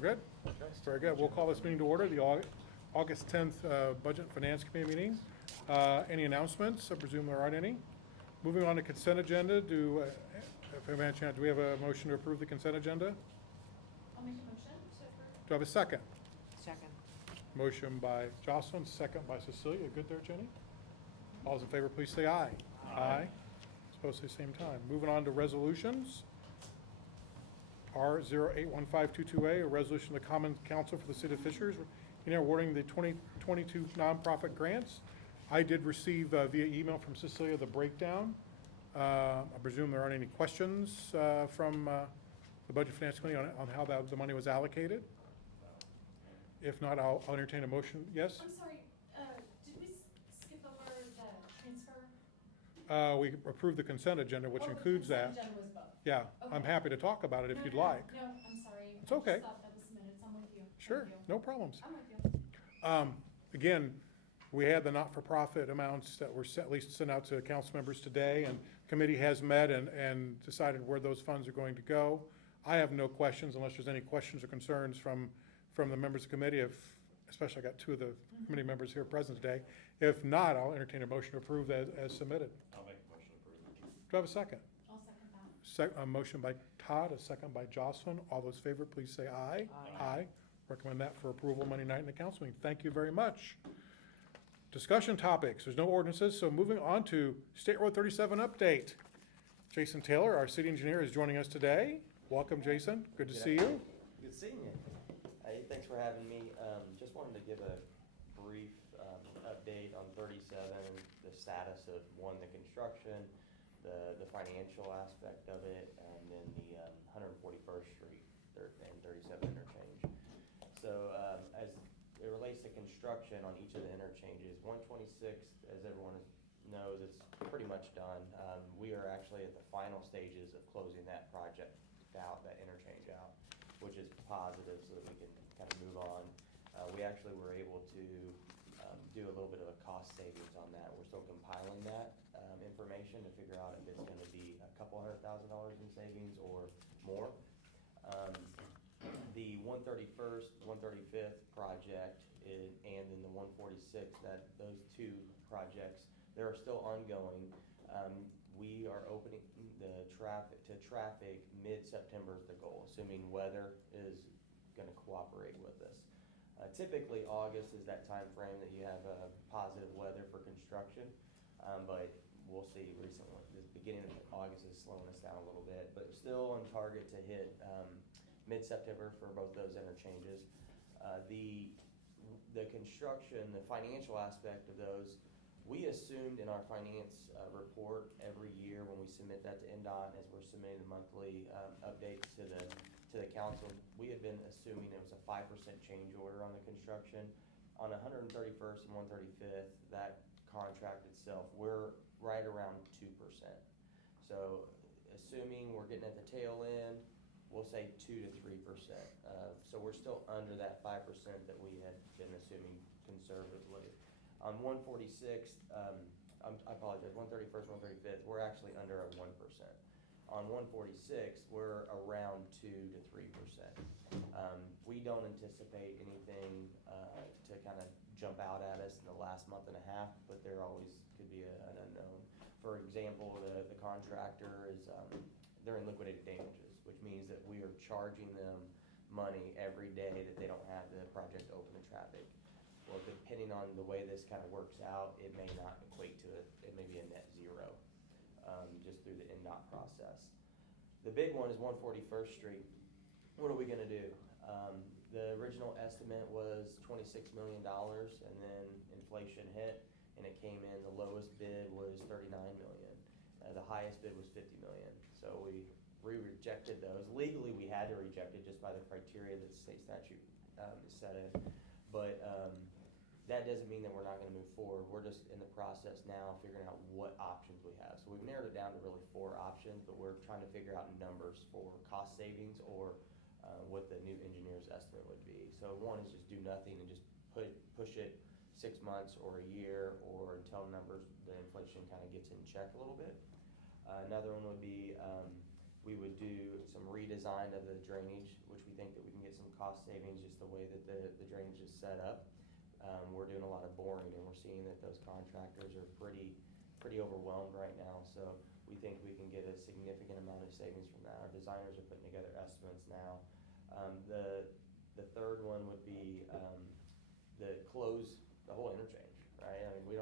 We're good? Very good. We'll call this meeting to order, the August 10th Budget and Finance Committee meeting. Any announcements? I presume there aren't any. Moving on to consent agenda, if I have a chance, do we have a motion to approve the consent agenda? I'll make a motion to approve. Do I have a second? Second. Motion by Jocelyn, second by Cecilia. Good there, Jenny? All those in favor, please say aye. Aye. Supposed to say same time. Moving on to resolutions. R081522A, a resolution of the Common Council for the City of Fishers, awarding the 2022 nonprofit grants. I did receive via email from Cecilia the breakdown. I presume there aren't any questions from the Budget Finance Committee on how the money was allocated. If not, I'll entertain a motion. Yes? I'm sorry, did we skip over the transfer? We approved the consent agenda, which Oh, includes the that. consent agenda was both. Yeah, I'm Okay. happy to talk about it if No, you'd no, like. No, I'm sorry. It's okay. I just thought that was the minutes. I'm with you. Sure, Thank you. no problems. I'm with you. Again, we had the not-for-profit amounts that were at least sent out to council members today, and committee has met and decided where those funds are going to go. I have no questions unless there's any questions or concerns from the members of the committee, especially I got two of the committee members here present today. If not, I'll entertain a motion to approve that as submitted. I'll make a motion to approve. Do I have a second? I'll second that. A motion by Todd, a second by Jocelyn. All those in favor, please say aye. Aye. Recommend that for approval Monday night in the council meeting. Thank you very much. Discussion topics. There's no ordinances, so moving on to State Road 37 update. Jason Taylor, our city engineer, is joining us today. Welcome, Jason. Good to see you. Good seeing you. Hey, thanks for having me. Just wanted to give a brief update on 37, the status of, one, the construction, the financial aspect of it, and then the 141st Street and 37 interchange. So as it relates to construction on each of the interchanges, 126, as everyone knows, it's pretty much done. We are actually at the final stages of closing that project out, that interchange out, which is positive so that we can kind of move on. We actually were able to do a little bit of a cost savings on that. We're still compiling that information to figure out if it's going to be a couple $100,000 in savings or more. The 131st, 135th project and then the 146, those two projects, they are still ongoing. We are opening the traffic mid-September is the goal, assuming weather is going to cooperate with us. Typically, August is that time frame that you have positive weather for construction, but we'll see recently. The beginning of August is slowing us down a little bit, but still on target to hit mid-September for both those interchanges. The construction, the financial aspect of those, we assumed in our finance report every year when we submit that to NDOT, as we're submitting the monthly updates to the council, we had been assuming it was a 5% change order on the construction. On 131st and 135th, that contract itself, we're right around 2%. So assuming we're getting at the tail end, we'll say 2 to 3%. So we're still under that 5% that we had been assuming conservatively. On 146, I apologize, 131st, 135th, we're actually under a 1%. On 146, we're around 2 to 3%. We don't anticipate anything to kind of jump out at us in the last month and a half, but there always could be an unknown. For example, the contractor is, they're in liquidated damages, which means that we are charging them money every day that they don't have the project open to traffic. Well, depending on the way this kind of works out, it may not equate to it may be a net zero, just through the NDOT process. The big one is 141st Street. What are we gonna do? The original estimate was $26 million, and then inflation hit, and it came in, the lowest bid was $39 million. The highest bid was $50 million. So we rejected those. Legally, we had to reject it just by the criteria that the state statute is set in. But that doesn't mean that we're not going to move forward. We're just in the process now figuring out what options we have. So we've narrowed it down to really 4 options, but we're trying to figure out numbers for cost savings or what the new engineer's estimate would be. So one is just do nothing and just push it 6 months or a year or until numbers, the inflation kind of gets in check a little bit. Another one would be we would do some redesign of the drainage, which we think that we can get some cost savings, just the way that the drainage is set up. We're doing a lot of boring, and we're seeing that those contractors are pretty overwhelmed right now, so we think we can get a significant amount of savings from that. Our designers are putting together estimates now. The third one would be, close the whole interchange, right? I mean,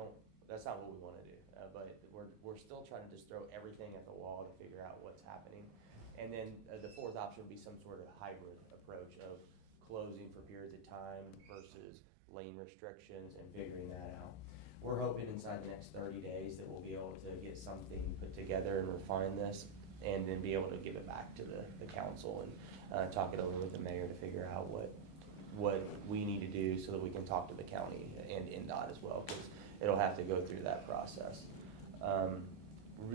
that's not what we wanna do, but we're still trying to just throw everything at the wall to figure out what's happening. And then, the fourth option would be some sort of hybrid approach of closing for periods of time versus lane restrictions and figuring that out. We're hoping inside the next 30 days that we'll be able to get something put together and refine this, and then be able to give it back to the council and talk it over with the mayor to figure out what we need to do so that we can talk to the county and NDOT as well, because it'll have to go through that process.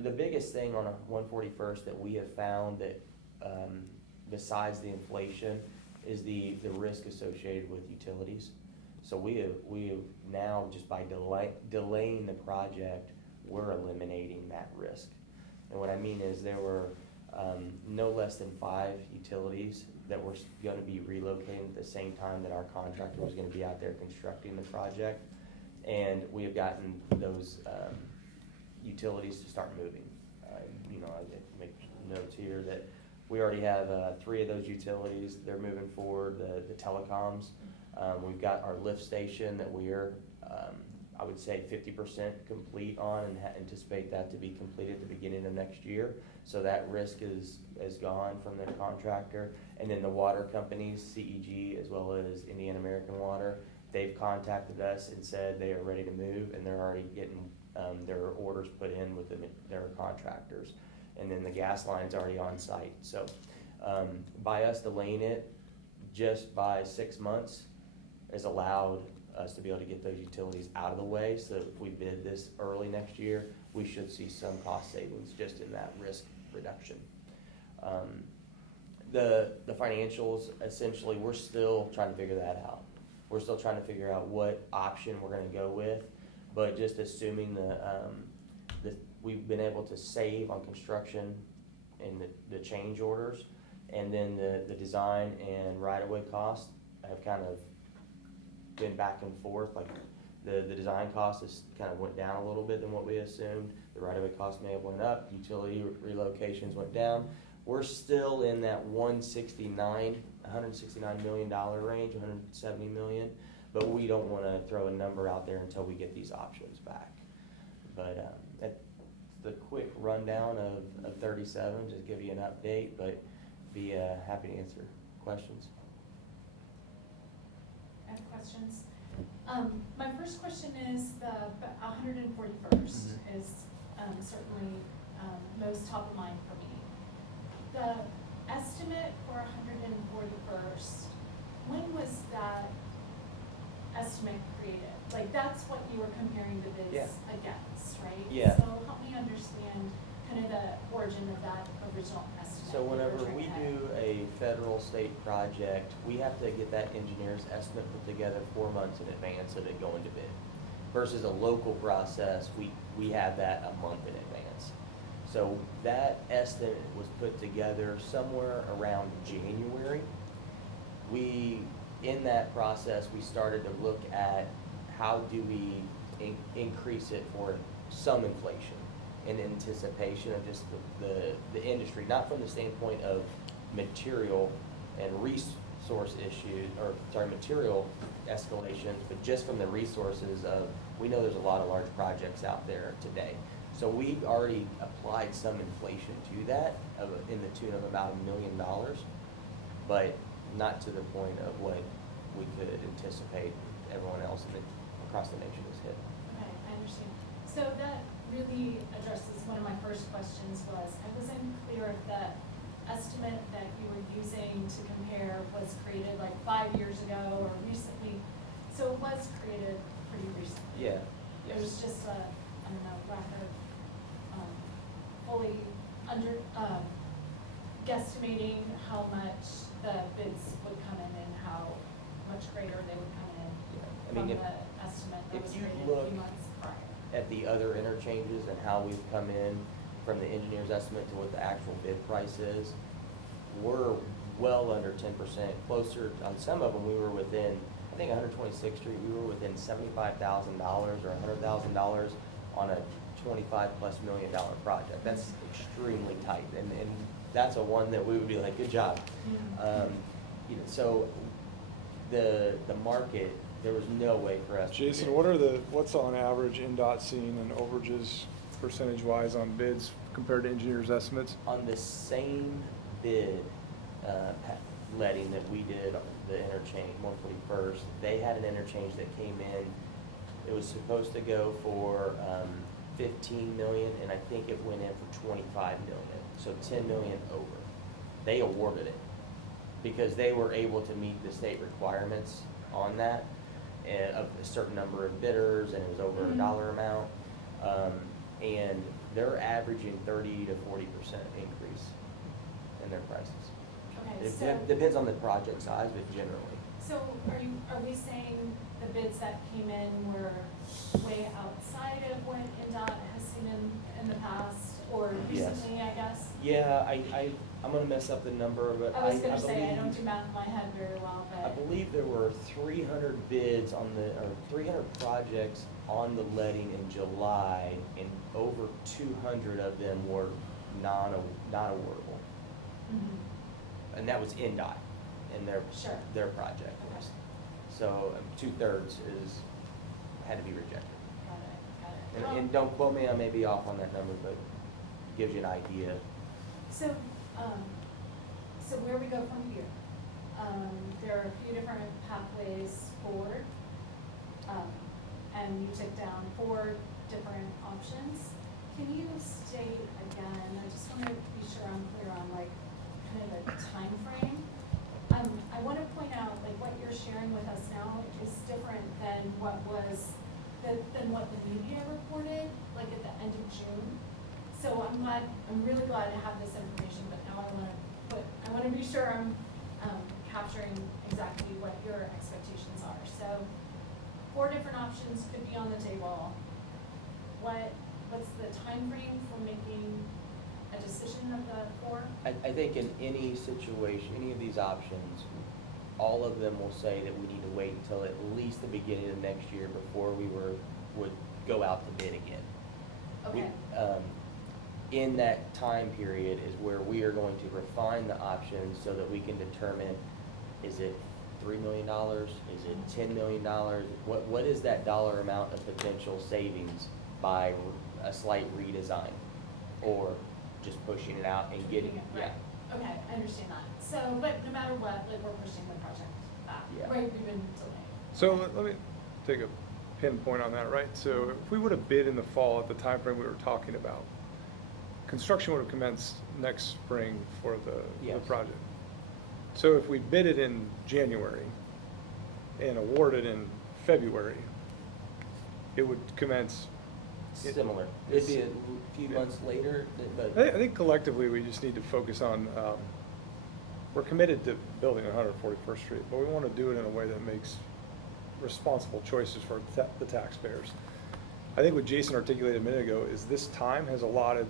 The biggest thing on 141st that we have found that, besides the inflation, is the risk associated with utilities. So we have now, just by delaying the project, we're eliminating that risk. And what I mean is there were no less than 5 utilities that were gonna be relocating at the same time that our contractor was gonna be out there constructing the project. And we have gotten those utilities to start moving. I make notes here that we already have 3 of those utilities. They're moving forward, the telecoms. We've got our lift station that we're, I would say 50% complete on, and anticipate that to be completed at the beginning of next year. So that risk is gone from the contractor. And then the water companies, CEG as well as Indiana American Water, they've contacted us and said they are ready to move, and they're already getting their orders put in with their contractors. And then the gas line's already on site. So by us delaying it just by 6 months has allowed us to be able to get those utilities out of the way, so if we bid this early next year, we should see some cost savings just in that risk reduction. The financials, essentially, we're still trying to figure that out. We're still trying to figure out what option we're gonna go with, but just assuming we've been able to save on construction and the change orders, and then the design and right-of-way costs have kind of been back and forth. Like the design cost has kind of went down a little bit than what we assumed. The right-of-way cost may have went up. Utility relocations went down. We're still in that $169 million range, 170 million, but we don't want to throw a number out there until we get these options back. But that's the quick rundown of 37, just give you an update, but be happy to answer questions. I have questions. My first question is the 141st is certainly most top of mind for me. The estimate for 141st, when was that estimate created? Like, that's what you were comparing the bids against, right? Yeah. So help me understand kind of the origin of that original estimate. So whenever that we you're trying to do a federal state project, we have to get that engineer's estimate put together 4 months in advance of it going to bid. Versus a local process, we have that a month in advance. So that estimate was put together somewhere around January. In that process, we started to look at how do we increase it for some inflation in anticipation of just the industry, not from the standpoint of material and resource issues, material escalations, but just from the resources of, we know there's a lot of large projects out there today. So we've already applied some inflation to that in the tune of about $1 million, but not to the point of what we could anticipate everyone else across the nation has hit. Okay, I understand. So that really addresses one of my first questions was, I wasn't clear if the estimate that you were using to compare was created like 5 years ago or recently. So it was created pretty recently. Yeah. It was just a, I don't know, lack of fully guesstimating how much the bids would come in and how much greater they would come in from the estimate that if was you created a look few months prior. at the other interchanges and how we've come in from the engineer's estimate to what the actual bid price is, we're well under 10%, closer, on some of them, we were within, I think 126th Street, we were within $75,000 or $100,000 on a $25+ million project. That's extremely tight, and that's a one that we would be like, good job. You know, so the market, there was no way for us to Jason, predict. what's on average NDOT seeing and overages percentage-wise on bids compared to engineers' estimates? On the same bid letting that we did, the interchange, 141st, they had an interchange that came in, it was supposed to go for 15 million, and I think it went in for 25 million, so 10 million over. They awarded it because they were able to meet the state requirements on that, and of a certain number of bidders, and it was over a dollar amount. And they're averaging 30 to 40% increase in their prices. Okay, It so, depends on the project size, but generally. so are we saying the bids that came in were way outside of what NDOT has seen in the past, or Yes. recently, I guess? Yeah, I'm gonna mess up the number, but I was gonna say, I don't believe- do math in my head very well, I but, believe there were 300 bids on or 300 projects on the letting in July, and over 200 of them were not awardable. Mhm. And that was NDOT and Sure. their project list. So 2/3 had to be rejected. Got it. And don't quote me, I may be off on that number, but gives you an idea. So, so where we go from here, there are a few different pathways forward. And you took down 4 different options. Can you state again, I just want to be sure I'm clear on like kind of the timeframe. I want to point out, like, what you're sharing with us now is different than what the media reported, like at the end of June. So I'm really glad to have this information, but now I want to be sure I'm capturing exactly what your expectations are. So 4 different options could be on the table. What's the time frame for making a decision of the 4? I think in any situation, any of these options, all of them will say that we need to wait until at least the beginning of next year before we would go out to bid again. Okay. In that time period is where we are going to refine the options so that we can determine, is it $3 million? Is it $10 million? What is that dollar amount of potential savings by a slight redesign, or just pushing it out and getting it? Right. Okay, I understand that. So, but no matter what, like, we're pushing the project back, Yeah. right? We've been delayed. So let me take a pinpoint on that, right? So if we would have bid in the fall at the time frame we were talking about, construction would have commenced next spring for the Yes. project. So if we bid it in January and awarded in February, it would commence. Similar. It'd be a few months later, but. I think collectively, we just need to focus on, we're committed to building 141st Street, but we want to do it in a way that makes responsible choices for the taxpayers. I think what Jason articulated a minute ago is this time has allotted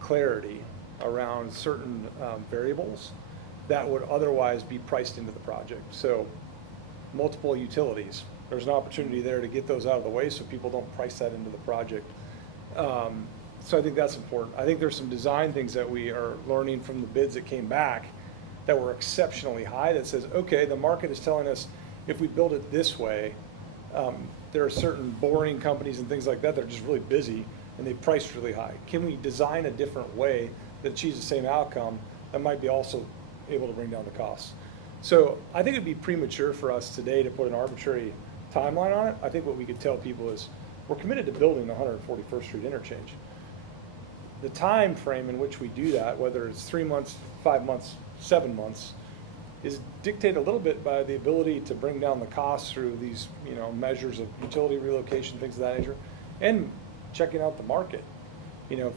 clarity around certain variables that would otherwise be priced into the project. So multiple utilities, there's an opportunity there to get those out of the way so people don't price that into the project. So I think that's important. I think there's some design things that we are learning from the bids that came back that were exceptionally high that says, okay, the market is telling us if we build it this way, there are certain boring companies and things like that that are just really busy and they price really high. Can we design a different way that achieves the same outcome that might be also able to bring down the costs? So I think it'd be premature for us today to put an arbitrary timeline on it. I think what we could tell people is we're committed to building the 141st Street interchange. The time frame in which we do that, whether it's 3 months, 5 months, 7 months, is dictated a little bit by the ability to bring down the costs through these, measures of utility relocation, things of that nature, and checking out the market.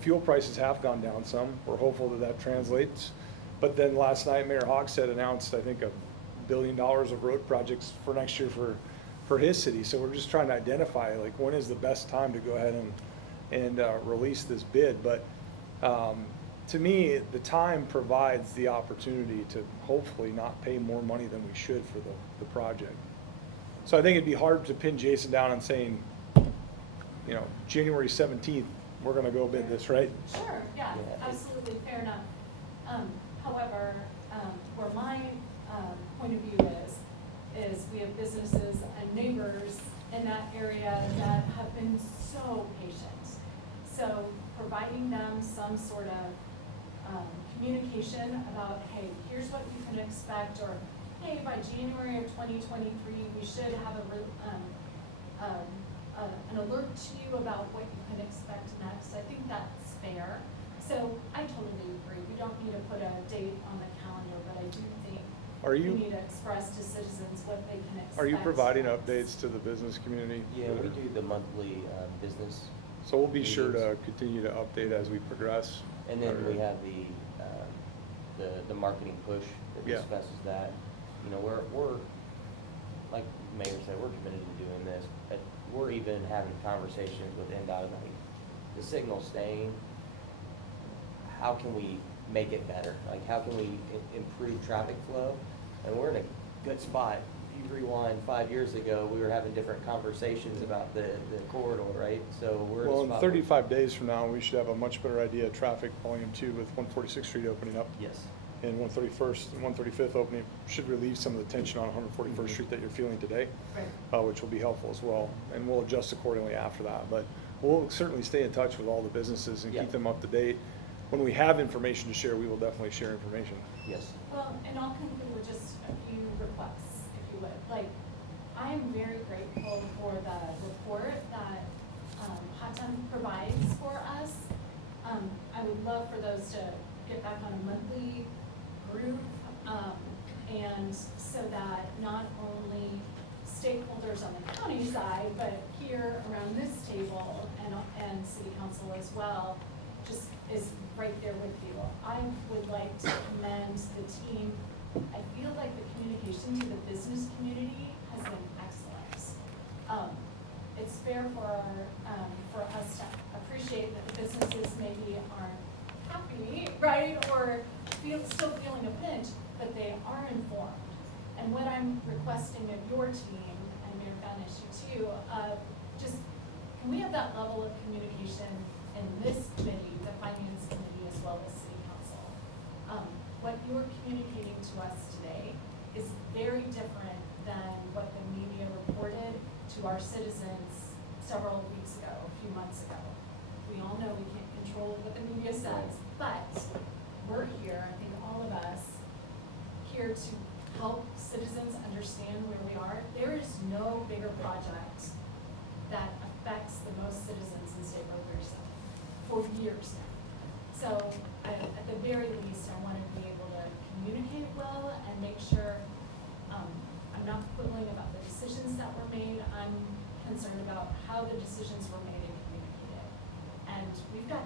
Fuel prices have gone down some. We're hopeful that that translates. But then last night, Mayor Hogshead announced, I think, $1 billion of road projects for next year for his city. So we're just trying to identify, like, when is the best time to go ahead and release this bid. But to me, the time provides the opportunity to hopefully not pay more money than we should for the project. So I think it'd be hard to pin Jason down on saying, you know, January 17th, we're gonna go bid this, right? Sure, yeah, Yeah. absolutely, fair enough. However, where my, point of view is we have businesses and neighbors in that area that have been so patient. So providing them some sort of, communication about, hey, here's what you can expect, or, hey, by January of 2023, we should have an alert to you about what you can expect next. I think that's fair. So I totally agree. We don't need to put a date on the calendar, but I do think Are you- we need to express to citizens what they can expect. Are you providing next. updates to the business community? Yeah, we do the monthly business, So we'll be sure to continue to update as we progress. and then we have the marketing push that Yeah. discusses that. You know, we're, like Mayor said, we're committed to doing this, but we're even having conversations with NDOT about the signal staying. How can we make it better? Like, how can we improve traffic flow? And we're in a good spot. If you rewind 5 years ago, we were having different conversations about the corridor, right? So we're in a Well, in spot. 35 days from now, we should have a much better idea of traffic volume 2 with 146th Street opening up. Yes. And 131st and 135th opening should relieve some of the tension on 141st Street that you're feeling today, Right. which will be helpful as well. And we'll adjust accordingly after that. But we'll certainly stay in touch with all the businesses and Yeah. keep them up to date. When we have information to share, we will definitely share information. Yes. Well, and I'll conclude with just a few requests, if you would. Like, I am very grateful for the report that Hot Tub provides for us. I would love for those to get back on a monthly groove, and so that not only stakeholders on the county side, but here around this table and city council as well, just is right there with you. I would like to commend the team. I feel like the communication to the business community has been excellent. It's fair for us to appreciate that the businesses maybe aren't happy, right? Or still feeling a pinch, but they are informed. And what I'm requesting of your team, and Mayor Banish, you too, just, can we have that level of communication in this committee, the finance committee, as well as city council? What you're communicating to us today is very different than what the media reported to our citizens several weeks ago, a few months ago. We all know we can't control what the media says, but we're here, I think all of us, here to help citizens understand where we are. There is no bigger project that affects the most citizens in State Road 37 for years now. So at the very least, I want to be able to communicate well and make sure I'm not quibbling about the decisions that were made. I'm concerned about how the decisions were made and communicated. And we've got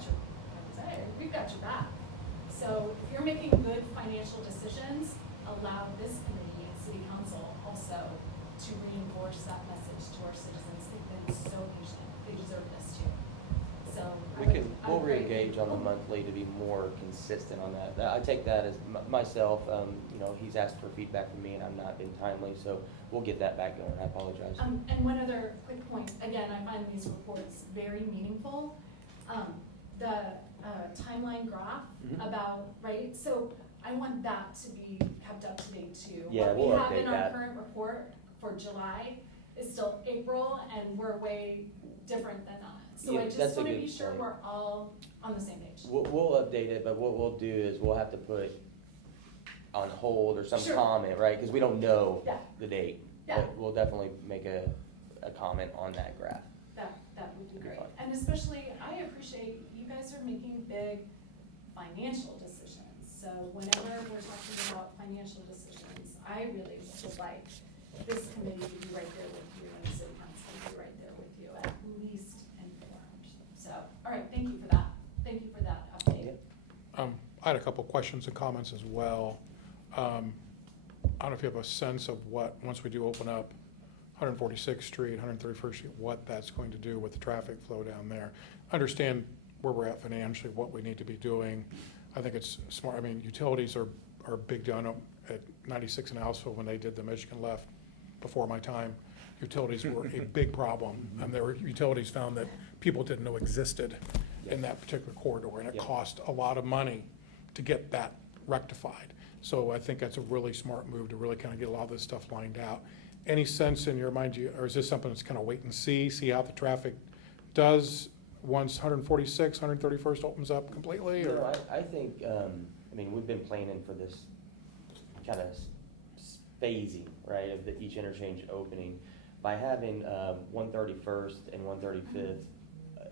your back. So if you're making good financial decisions, allow this committee and city council also to reinforce that message to our citizens. They've been so patient. They deserve this too. So We'll reengage on the monthly to be more consistent on that. I take that as myself, you know, he's asked for feedback from me and I've not been timely, so we'll get that back going. I apologize. And one other quick point, again, I find these reports very meaningful. The timeline graph Mhm. about, right, so I want that to be kept up to date too. Yeah, What we'll we have update in our that. current report for July is still April, and we're way different than that. So Yeah, I that's just a wanna good be sure point. we're all on the same page. We'll update it, but what we'll do is we'll have to put on hold or some Sure. comment, right? Because we don't know Yeah. the date. Yeah. But we'll definitely make a comment on that graph. That would be It'd be great. fun. And especially, I appreciate you guys are making big financial decisions. So whenever we're talking about financial decisions, I really would like this committee to be right there with you and the city council to be right there with you, at least informed. So, all right, thank you for that. Thank you for that update. I had a couple questions and comments as well. I don't know if you have a sense of what, once we do open up 146th Street, 131st Street, what that's going to do with the traffic flow down there. Understand where we're at financially, what we need to be doing. I think it's smart. I mean, utilities are a big deal. I know at 96 in Alsville, when they did the Michigan left before my time, utilities were a big problem. And there were utilities found that people didn't know existed in that particular corridor, and it Yeah. cost a lot of money to get that rectified. So I think that's a really smart move to really kind of get a lot of this stuff lined out. Any sense in your mind, or is this something that's kind of wait and see how the traffic does once 146, 131st opens up completely? No, Or I think, I mean, we've been planning for this kind of phasing, right, of each interchange opening. By having 131st and 135th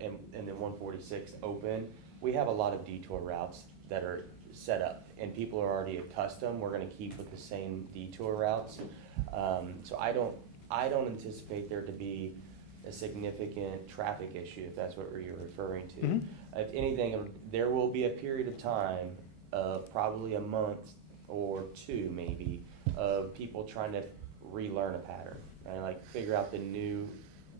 and then 146 open, we have a lot of detour routes that are set up, and people are already accustomed. We're gonna keep with the same detour routes. So I don't anticipate there to be a significant traffic issue, if that's what you're referring to. Mhm. If anything, there will be a period of time of probably a month or two maybe of people trying to relearn a pattern, right? Like figure out the new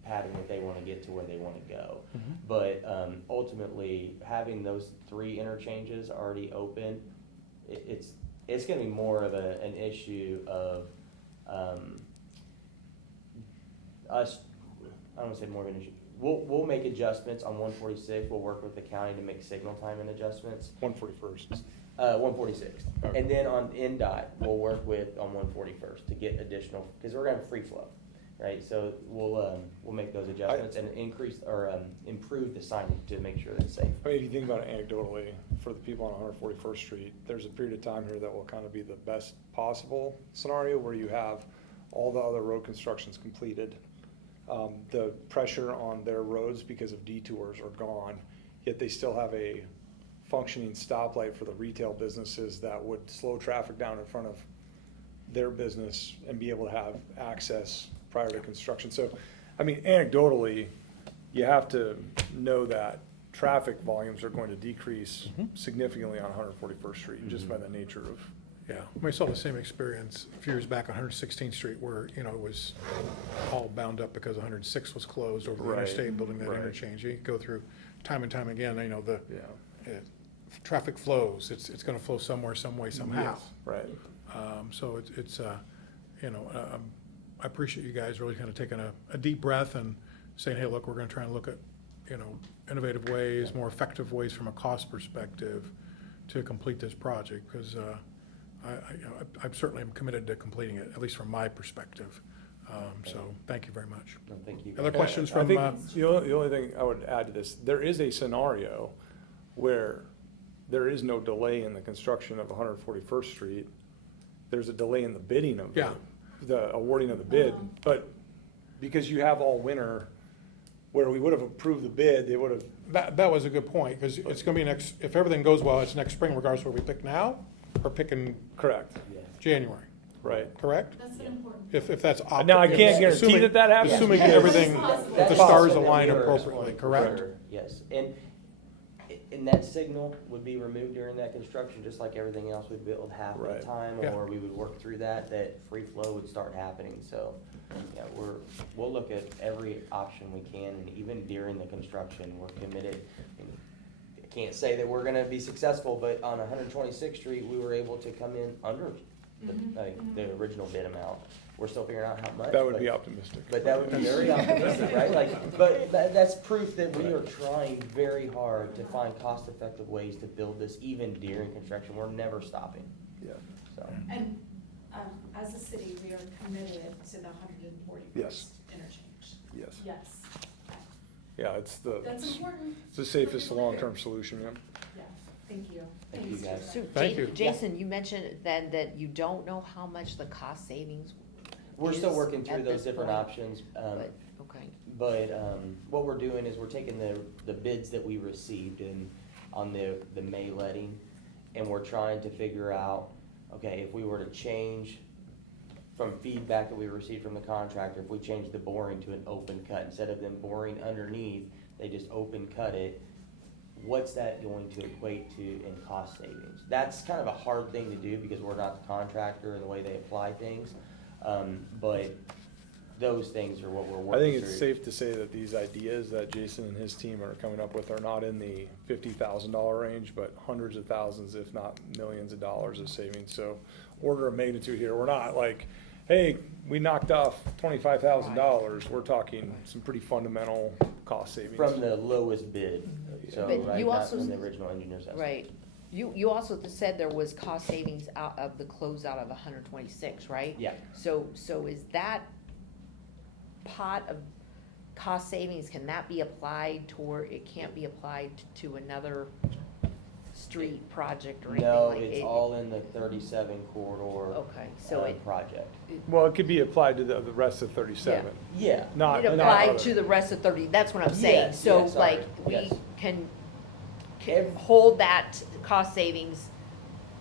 pattern that they wanna get to where they wanna go. But ultimately, having those 3 interchanges already open, it's gonna be more of an issue of us, I don't wanna say more of an issue. We'll make adjustments on 146. We'll work with the county to make signal timing adjustments. 141st. 146. Okay. And then on NDOT, we'll work with on 141st to get additional, because we're gonna have free flow, right? So we'll make those adjustments and increase or improve the signage to make sure that it's safe. I mean, if you think about it anecdotally, for the people on 141st Street, there's a period of time here that will kind of be the best possible scenario where you have all the other road constructions completed. The pressure on their roads because of detours are gone, yet they still have a functioning stoplight for the retail businesses that would slow traffic down in front of their business and be able to have access prior to construction. So, I mean, anecdotally, you have to know that traffic volumes are going to decrease significantly on 141st Street, just by the nature of. yeah, we saw the same experience a few years back on 116th Street where, you know, it was all bound up because 106 was closed over the Right. interstate, building that Right. interchange. You go through time and time again, you know, Yeah. traffic flows. It's gonna flow somewhere, some way, somehow. Yes, right. So it's you know, I appreciate you guys really kind of taking a deep breath and saying, hey, look, we're gonna try and look at, you know, innovative ways, more effective ways from a cost perspective to complete this project, because you know, I certainly am committed to completing it, at least from my perspective. So thank you very much. No, thank you. Other questions I from, think the only thing I would add to this, there is a scenario where there is no delay in the construction of 141st Street. There's a delay in the bidding of Yeah. the awarding of the bid, but because you have all winter, where we would have approved the bid, they would have. that was a good point, because it's gonna be if everything goes well, it's next spring, regardless of what we pick now or picking Correct, Yeah. January, right. correct? That's an important. If that's. Now, I can't guarantee that happens. Assuming Yes. everything, That's if the possible. stars Something that align we are appropriately, exploring for correct? sure. Yes, and that signal would be removed during that construction, just like everything else we build half Right. the time, Yeah. or we would work through that free flow would start happening, so, yeah, we'll look at every option we can, and even during the construction, we're committed. I can't say that we're gonna be successful, but on 126th Street, we were able to come in under the original bid amount. We're still figuring out how much. That would but- be optimistic. But that would be very optimistic, right? Like, but that's proof that we are trying very hard to find cost-effective ways to build this even during construction. We're never stopping, Yeah, so. And, as a city, we are committed to the 141st Yes. interchange. yes. Yes. Yeah, it's That's important. the safest long-term solution, yeah. Yeah, thank you. Thank you, Thanks, guys. Jason. Thank you. Jason, you mentioned then that you don't know how much the cost savings We're still is working through at those this different point, options. but, okay. But what we're doing is we're taking the bids that we received on the May letting, and we're trying to figure out, okay, if we were to change from feedback that we received from the contractor, if we change the boring to an open cut, instead of them boring underneath, they just open cut it, what's that going to equate to in cost savings? That's kind of a hard thing to do because we're not the contractor and the way they apply things. But those things are what we're I working think through. it's safe to say that these ideas that Jason and his team are coming up with are not in the $50,000 range, but hundreds of thousands, if not millions of dollars of savings. So order of magnitude here, we're not like, hey, we knocked off $25,000. We're talking some pretty fundamental cost savings. From the lowest bid, so, But right, you not also from the original engineer's estimate. Right. You also said there was cost savings out of the closeout of 126, right? Yeah. So is that pot of cost savings, can that be applied toward, it can't be applied to another street project or anything No, like it? it's all in the 37 corridor Okay, so it, project. Well, it could be applied to the rest of 37. Yeah. Not, it not applied other. to the rest of 30, that's what I'm saying. Yes, So yes, sorry, like, we yes. can Ev- hold that cost savings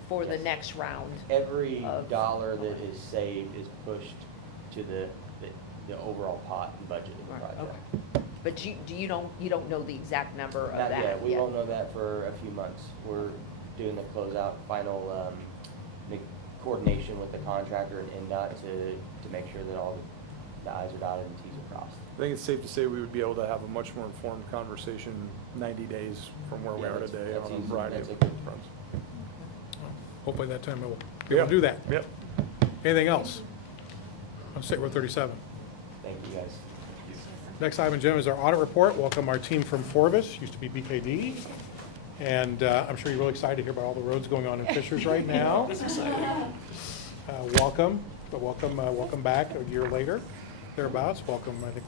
for the Yes. next round. Every Of- dollar that is saved is pushed to the overall pot and budget of the Right, project. okay. But you don't know the exact number of Not that yet, we won't know that for a few months. We're doing the closeout, final, coordination with the contractor and NDOT to make sure that all the i's are dotted and t's are crossed. I think it's safe to say we would be able to have a much more informed conversation 90 days from where we Yeah, are that's- today that's on a easy. variety That's of a good- fronts. Hopefully that time we'll be able to do that. Yep. Anything else? On State Road 37. Thank you, guys. Next item, Jim, is our audit report. Welcome our team from Forvis, used to be BKD. And I'm sure you're really excited to hear about all the roads going on in Fishers right now. It's exciting. Welcome, welcome back a year later, thereabouts. Welcome, I think,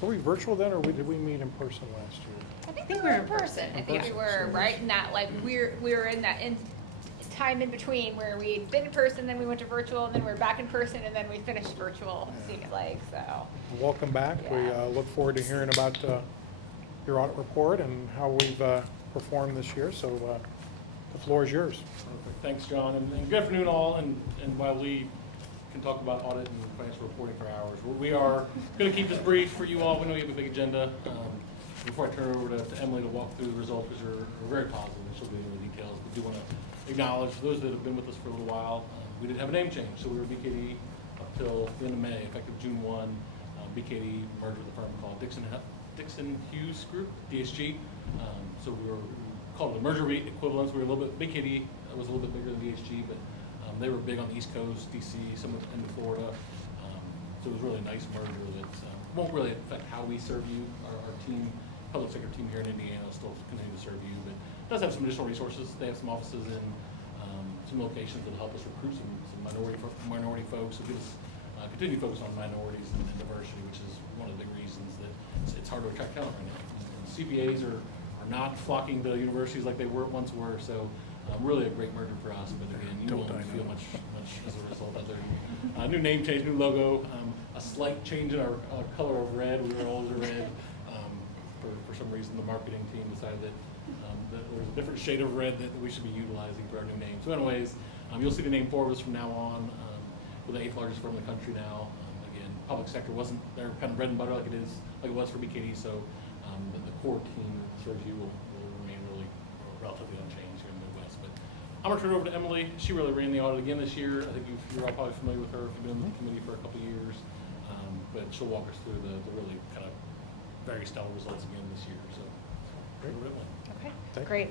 were we virtual then, or did we meet in person last year? I think we were in person. I think we were right in that, like, we were in that time in between where we'd been in person, then we went to virtual, and then we're back in person, and then we finished virtual, seemed like, so. Welcome back. We Yeah. look forward to hearing about your audit report and how we've performed this year. So the floor is yours. Perfect. Thanks, John, and good afternoon all, and while we can talk about audit and financial reporting for hours, we are gonna keep this brief for you all. We know you have a big agenda. Before I turn it over to Emily to walk through the results, which are very positive, and she'll get into the details, we do wanna acknowledge, for those that have been with us for a little while, we did have a name change, so we were BKD up till the end of May, effective June 1. BKD merged with a firm called Dixon Hughes Group, DSG. So we were called the merger equivalents. We were a little bit, BKD was a little bit bigger than DSG, but they were big on the East Coast, DC, some in Florida. So it was really a nice merger that won't really affect how we serve you. Our team, public sector team here in Indiana will still continue to serve you, but it does have some additional resources. They have some offices in some locations that help us recruit some minority folks. So give us continue to focus on minorities and diversity, which is one of the big reasons that it's hard to attract talent right now. CPAs are not flocking to universities like they once were, so really a great merger for us, but again, you won't feel much as a result of it. New name change, new logo, a slight change in our color of red. We were always red. For some reason, the marketing team decided that there's a different shade of red that we should be utilizing for our new name. So anyways, you'll see the name Forvis from now on. We're the 8th largest firm in the country now. Again, public sector wasn't their kind of bread and butter like it was for BKD, so the core team that serves you will remain really relatively unchanged here in the Midwest. But I'm gonna turn it over to Emily. She really ran the audit again this year. I think you're all probably familiar with her if you've been on the committee for a couple of years. But she'll walk us through the really kind of very stellar results again this year, so. Great. Emily. Okay, Thank great.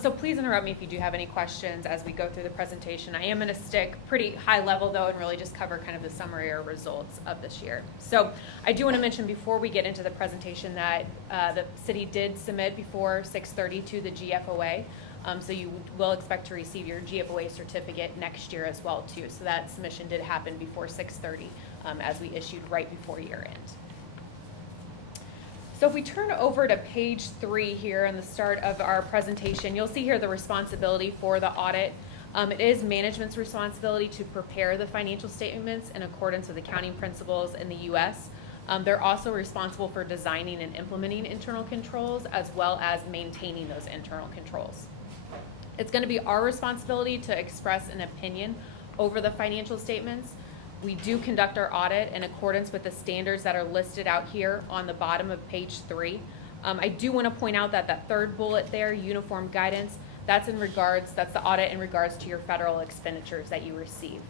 So please interrupt me if you do have any questions as we go through the presentation. I am going to stick pretty high level though and really just cover kind of the summary or results of this year. So I do want to mention before we get into the presentation that the city did submit before 6:30 to the GFOA. So you will expect to receive your GFOA certificate next year as well too. So that submission did happen before 6:30 as we issued right before year end. So if we turn over to page 3 here in the start of our presentation, you'll see here the responsibility for the audit. It is management's responsibility to prepare the financial statements in accordance with accounting principles in the U.S. They're also responsible for designing and implementing internal controls as well as maintaining those internal controls. It's going to be our responsibility to express an opinion over the financial statements. We do conduct our audit in accordance with the standards that are listed out here on the bottom of page 3. I do want to point out that that third bullet there, uniform guidance, that's the audit in regards to your federal expenditures that you receive.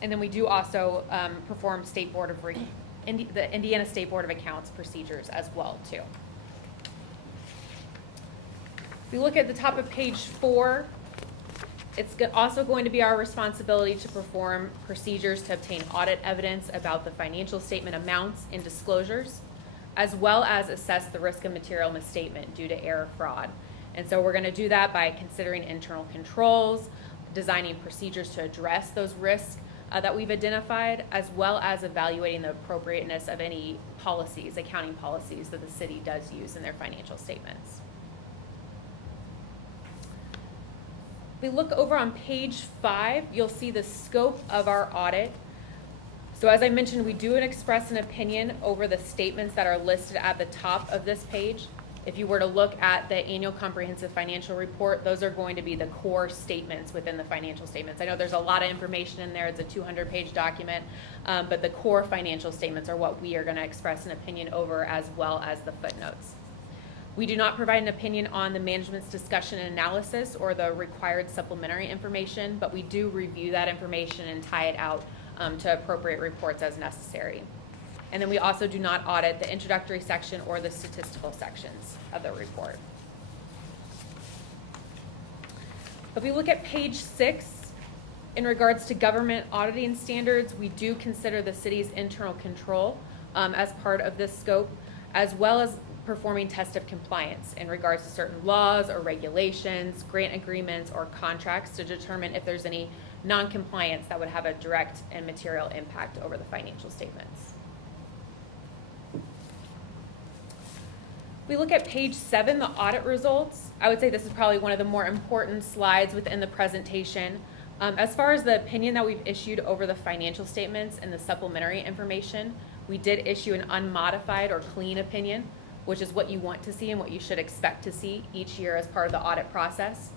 And then we do also perform the Indiana State Board of Accounts procedures as well too. If we look at the top of page 4, it's also going to be our responsibility to perform procedures to obtain audit evidence about the financial statement amounts and disclosures, as well as assess the risk of material misstatement due to error fraud. And so we're going to do that by considering internal controls, designing procedures to address those risks that we've identified, as well as evaluating the appropriateness of any policies, accounting policies that the city does use in their financial statements. If we look over on page 5, you'll see the scope of our audit. So as I mentioned, we do express an opinion over the statements that are listed at the top of this page. If you were to look at the annual comprehensive financial report, those are going to be the core statements within the financial statements. I know there's a lot of information in there. It's a 200-page document, but the core financial statements are what we are going to express an opinion over, as well as the footnotes. We do not provide an opinion on the management's discussion and analysis or the required supplementary information, but we do review that information and tie it out to appropriate reports as necessary. And then we also do not audit the introductory section or the statistical sections of the report. If we look at page 6, in regards to government auditing standards, we do consider the city's internal control as part of this scope, as well as performing test of compliance in regards to certain laws or regulations, grant agreements, or contracts to determine if there's any non-compliance that would have a direct and material impact over the financial statements. We look at page 7, the audit results. I would say this is probably one of the more important slides within the presentation. As far as the opinion that we've issued over the financial statements and the supplementary information, we did issue an unmodified or clean opinion, which is what you want to see and what you should expect to see each year as part of the audit process.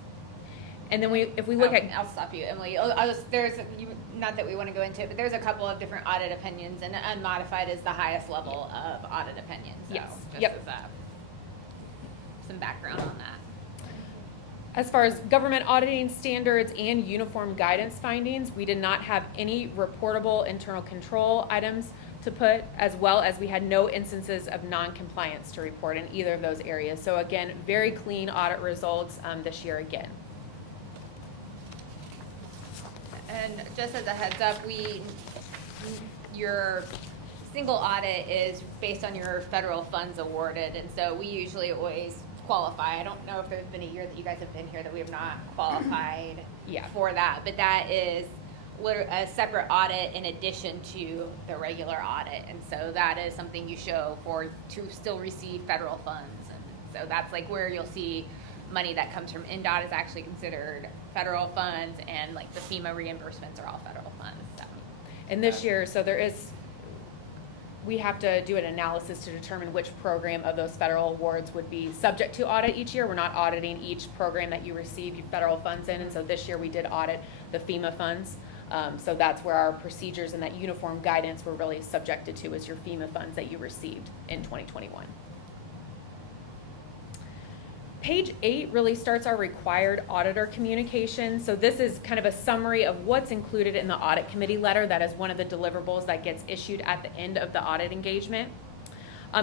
And then if we look at... I'll stop you, Emily. Not that we want to go into it, but there's a couple of different audit opinions, and unmodified is the highest level of audit opinion. So Yes. just Yep. as some background on that. As far as government auditing standards and uniform guidance findings, we did not have any reportable internal control items to put, as well as we had no instances of non-compliance to report in either of those areas. So again, very clean audit results this year again. And just as a heads up, your single audit is based on your federal funds awarded, and so we usually always qualify. I don't know if there's been a year that you guys have been here that we have not qualified for that, but that is a separate audit in addition to the regular audit, and so that is something you show to still receive federal funds. And so that's like where you'll see money that comes from NDOT is actually considered federal funds, and like the FEMA reimbursements are all federal funds. So. And this year, we have to do an analysis to determine which program of those federal awards would be subject to audit each year. We're not auditing each program that you receive federal funds in, and so this year we did audit the FEMA funds. So that's where our procedures and that uniform guidance were really subjected to, is your FEMA funds that you received in 2021. Page 8 really starts our required auditor communication. So this is kind of a summary of what's included in the audit committee letter. That is one of the deliverables that gets issued at the end of the audit engagement.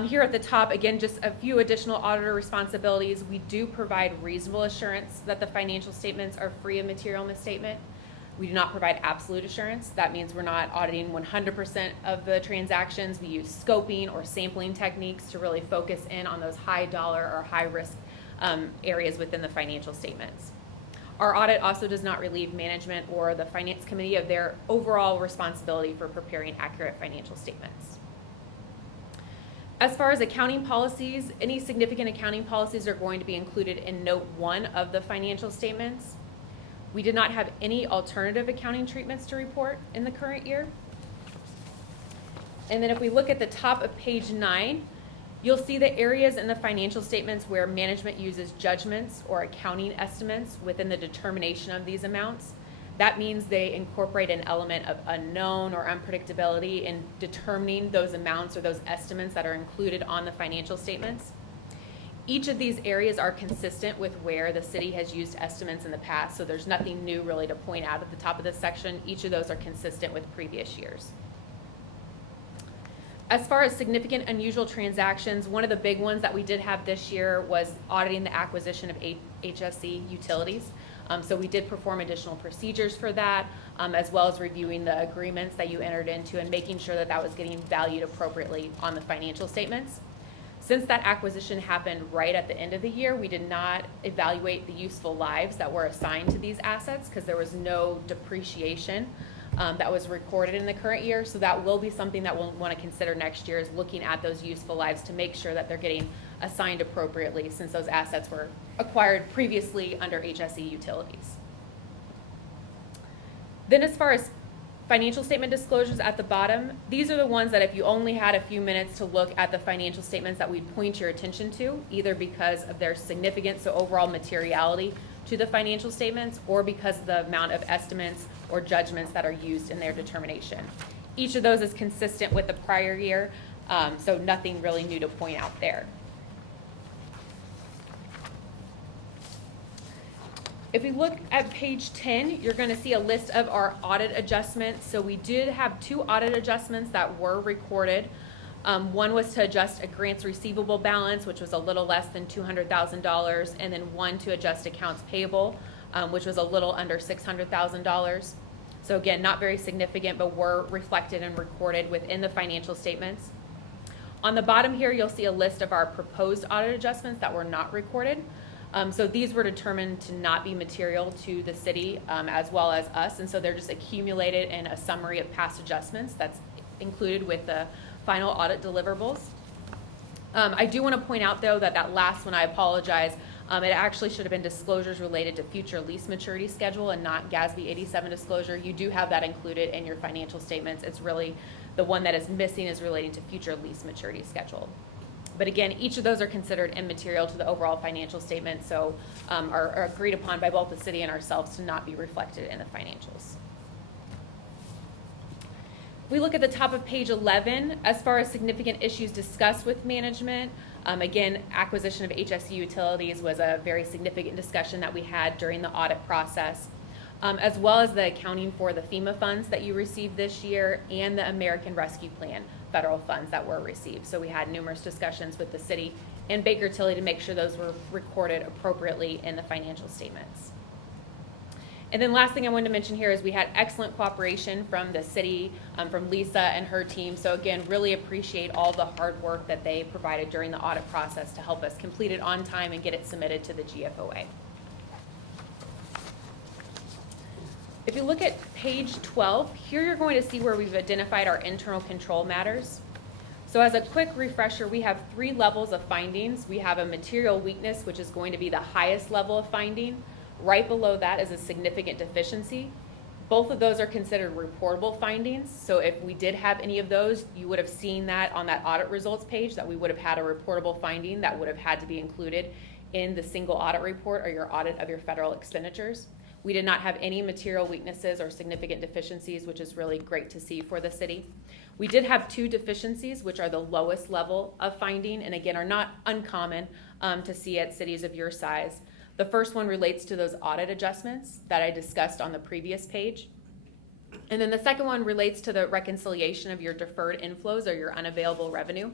Here at the top, again, just a few additional auditor responsibilities. We do provide reasonable assurance that the financial statements are free of material misstatement. We do not provide absolute assurance. That means we're not auditing 100% of the transactions. We use scoping or sampling techniques to really focus in on those high dollar or high risk areas within the financial statements. Our audit also does not relieve management or the finance committee of their overall responsibility for preparing accurate financial statements. As far as accounting policies, any significant accounting policies are going to be included in note 1 of the financial statements. We did not have any alternative accounting treatments to report in the current year. And then if we look at the top of page 9, you'll see the areas in the financial statements where management uses judgments or accounting estimates within the determination of these amounts. That means they incorporate an element of unknown or unpredictability in determining those amounts or those estimates that are included on the financial statements. Each of these areas are consistent with where the city has used estimates in the past, so there's nothing new really to point out at the top of this section. Each of those are consistent with previous years. As far as significant unusual transactions, one of the big ones that we did have this year was auditing the acquisition of HSE utilities. So we did perform additional procedures for that, as well as reviewing the agreements that you entered into and making sure that that was getting valued appropriately on the financial statements. Since that acquisition happened right at the end of the year, we did not evaluate the useful lives that were assigned to these assets because there was no depreciation that was recorded in the current year. So that will be something that we'll want to consider next year, is looking at those useful lives to make sure that they're getting assigned appropriately, since those assets were acquired previously under HSE utilities. Then as far as financial statement disclosures at the bottom, these are the ones that if you only had a few minutes to look at the financial statements that we'd point your attention to, either because of their significance, so overall materiality to the financial statements, or because of the amount of estimates or judgments that are used in their determination. Each of those is consistent with the prior year, so nothing really new to point out there. If we look at page 10, you're going to see a list of our audit adjustments. So we did have 2 audit adjustments that were recorded. One was to adjust a grants receivable balance, which was a little less than $200,000, and then one to adjust accounts payable, which was a little under $600,000. So again, not very significant, but were reflected and recorded within the financial statements. On the bottom here, you'll see a list of our proposed audit adjustments that were not recorded. So these were determined to not be material to the city as well as us, and so they're just accumulated in a summary of past adjustments that's included with the final audit deliverables. I do want to point out, though, that that last one, I apologize, it actually should have been disclosures related to future lease maturity schedule and not GASB 87 disclosure. You do have that included in your financial statements. It's really the one that is missing is relating to future lease maturity schedule. But again, each of those are considered immaterial to the overall financial statement, so are agreed upon by both the city and ourselves to not be reflected in the financials. We look at the top of page 11, as far as significant issues discussed with management. Again, acquisition of HSE utilities was a very significant discussion that we had during the audit process, as well as the accounting for the FEMA funds that you received this year and the American Rescue Plan federal funds that were received. So we had numerous discussions with the city and Baker Tilly to make sure those were recorded appropriately in the financial statements. And then last thing I wanted to mention here is we had excellent cooperation from the city, from Lisa and her team. So again, really appreciate all the hard work that they provided during the audit process to help us complete it on time and get it submitted to the GFOA. If you look at page 12, here you're going to see where we've identified our internal control matters. So as a quick refresher, we have 3 levels of findings. We have a material weakness, which is going to be the highest level of finding. Right below that is a significant deficiency. Both of those are considered reportable findings. So if we did have any of those, you would have seen that on that audit results page, that we would have had a reportable finding that would have had to be included in the single audit report or your audit of your federal expenditures. We did not have any material weaknesses or significant deficiencies, which is really great to see for the city. We did have 2 deficiencies, which are the lowest level of finding, and again, are not uncommon to see at cities of your size. The first one relates to those audit adjustments that I discussed on the previous page. And then the second one relates to the reconciliation of your deferred inflows or your unavailable revenue.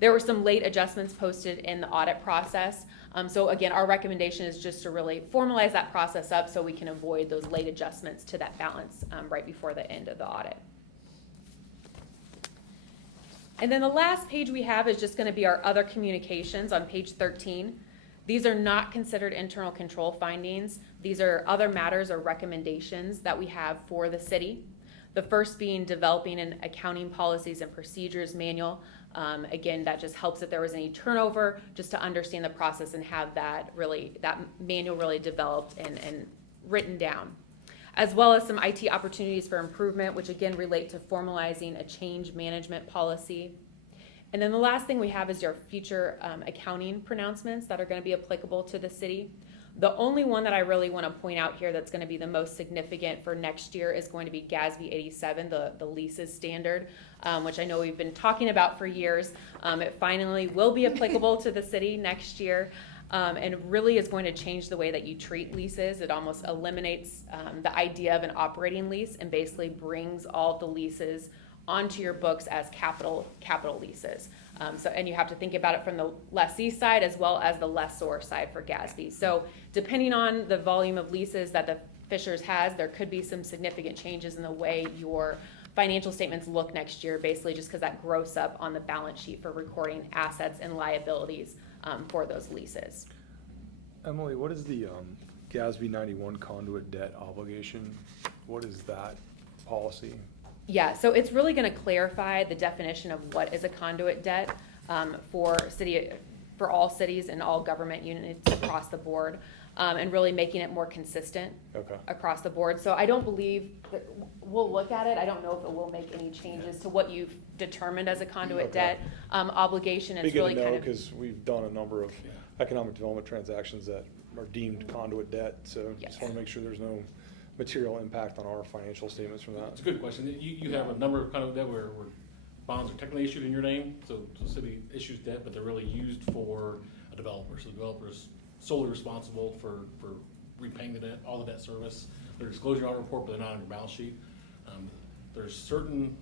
There were some late adjustments posted in the audit process. So again, our recommendation is just to really formalize that process up so we can avoid those late adjustments to that balance right before the end of the audit. And then the last page we have is just going to be our other communications on page 13. These are not considered internal control findings. These are other matters or recommendations that we have for the city. The first being developing an accounting policies and procedures manual. Again, that just helps if there was any turnover, just to understand the process and have that manual really developed and written down. As well as some IT opportunities for improvement, which again relate to formalizing a change management policy. And then the last thing we have is your future accounting pronouncements that are going to be applicable to the city. The only one that I really want to point out here that's going to be the most significant for next year is going to be GASB 87, the leases standard, which I know we've been talking about for years. It finally will be applicable to the city next year. And really is going to change the way that you treat leases. It almost eliminates the idea of an operating lease and basically brings all of the leases onto your books as capital leases. And you have to think about it from the lessee side as well as the lessor side for GASB. So depending on the volume of leases that the Fishers has, there could be some significant changes in the way your financial statements look next year, basically just because that gross up on the balance sheet for recording assets and liabilities for those leases. Emily, what is the GASB 91 conduit debt obligation? What is that policy? Yeah, so it's really going to clarify the definition of what is a conduit debt for all cities and all government units across the board, and really making it more consistent across the board. So I don't believe that we'll look at it. I don't know if it will make any changes to what you've determined as a conduit debt obligation. It's really kind of, because we've done a number of economic development transactions that are deemed conduit debt. So just want to make sure there's no material impact on our financial statements from that. It's a good question. You have a number of kind of debt where bonds are technically issued in your name, so the city issues debt, but they're really used for a developer. So the developer is solely responsible for repaying the debt, all the debt service. They're disclosing audit report, but they're not on your balance sheet. There's certain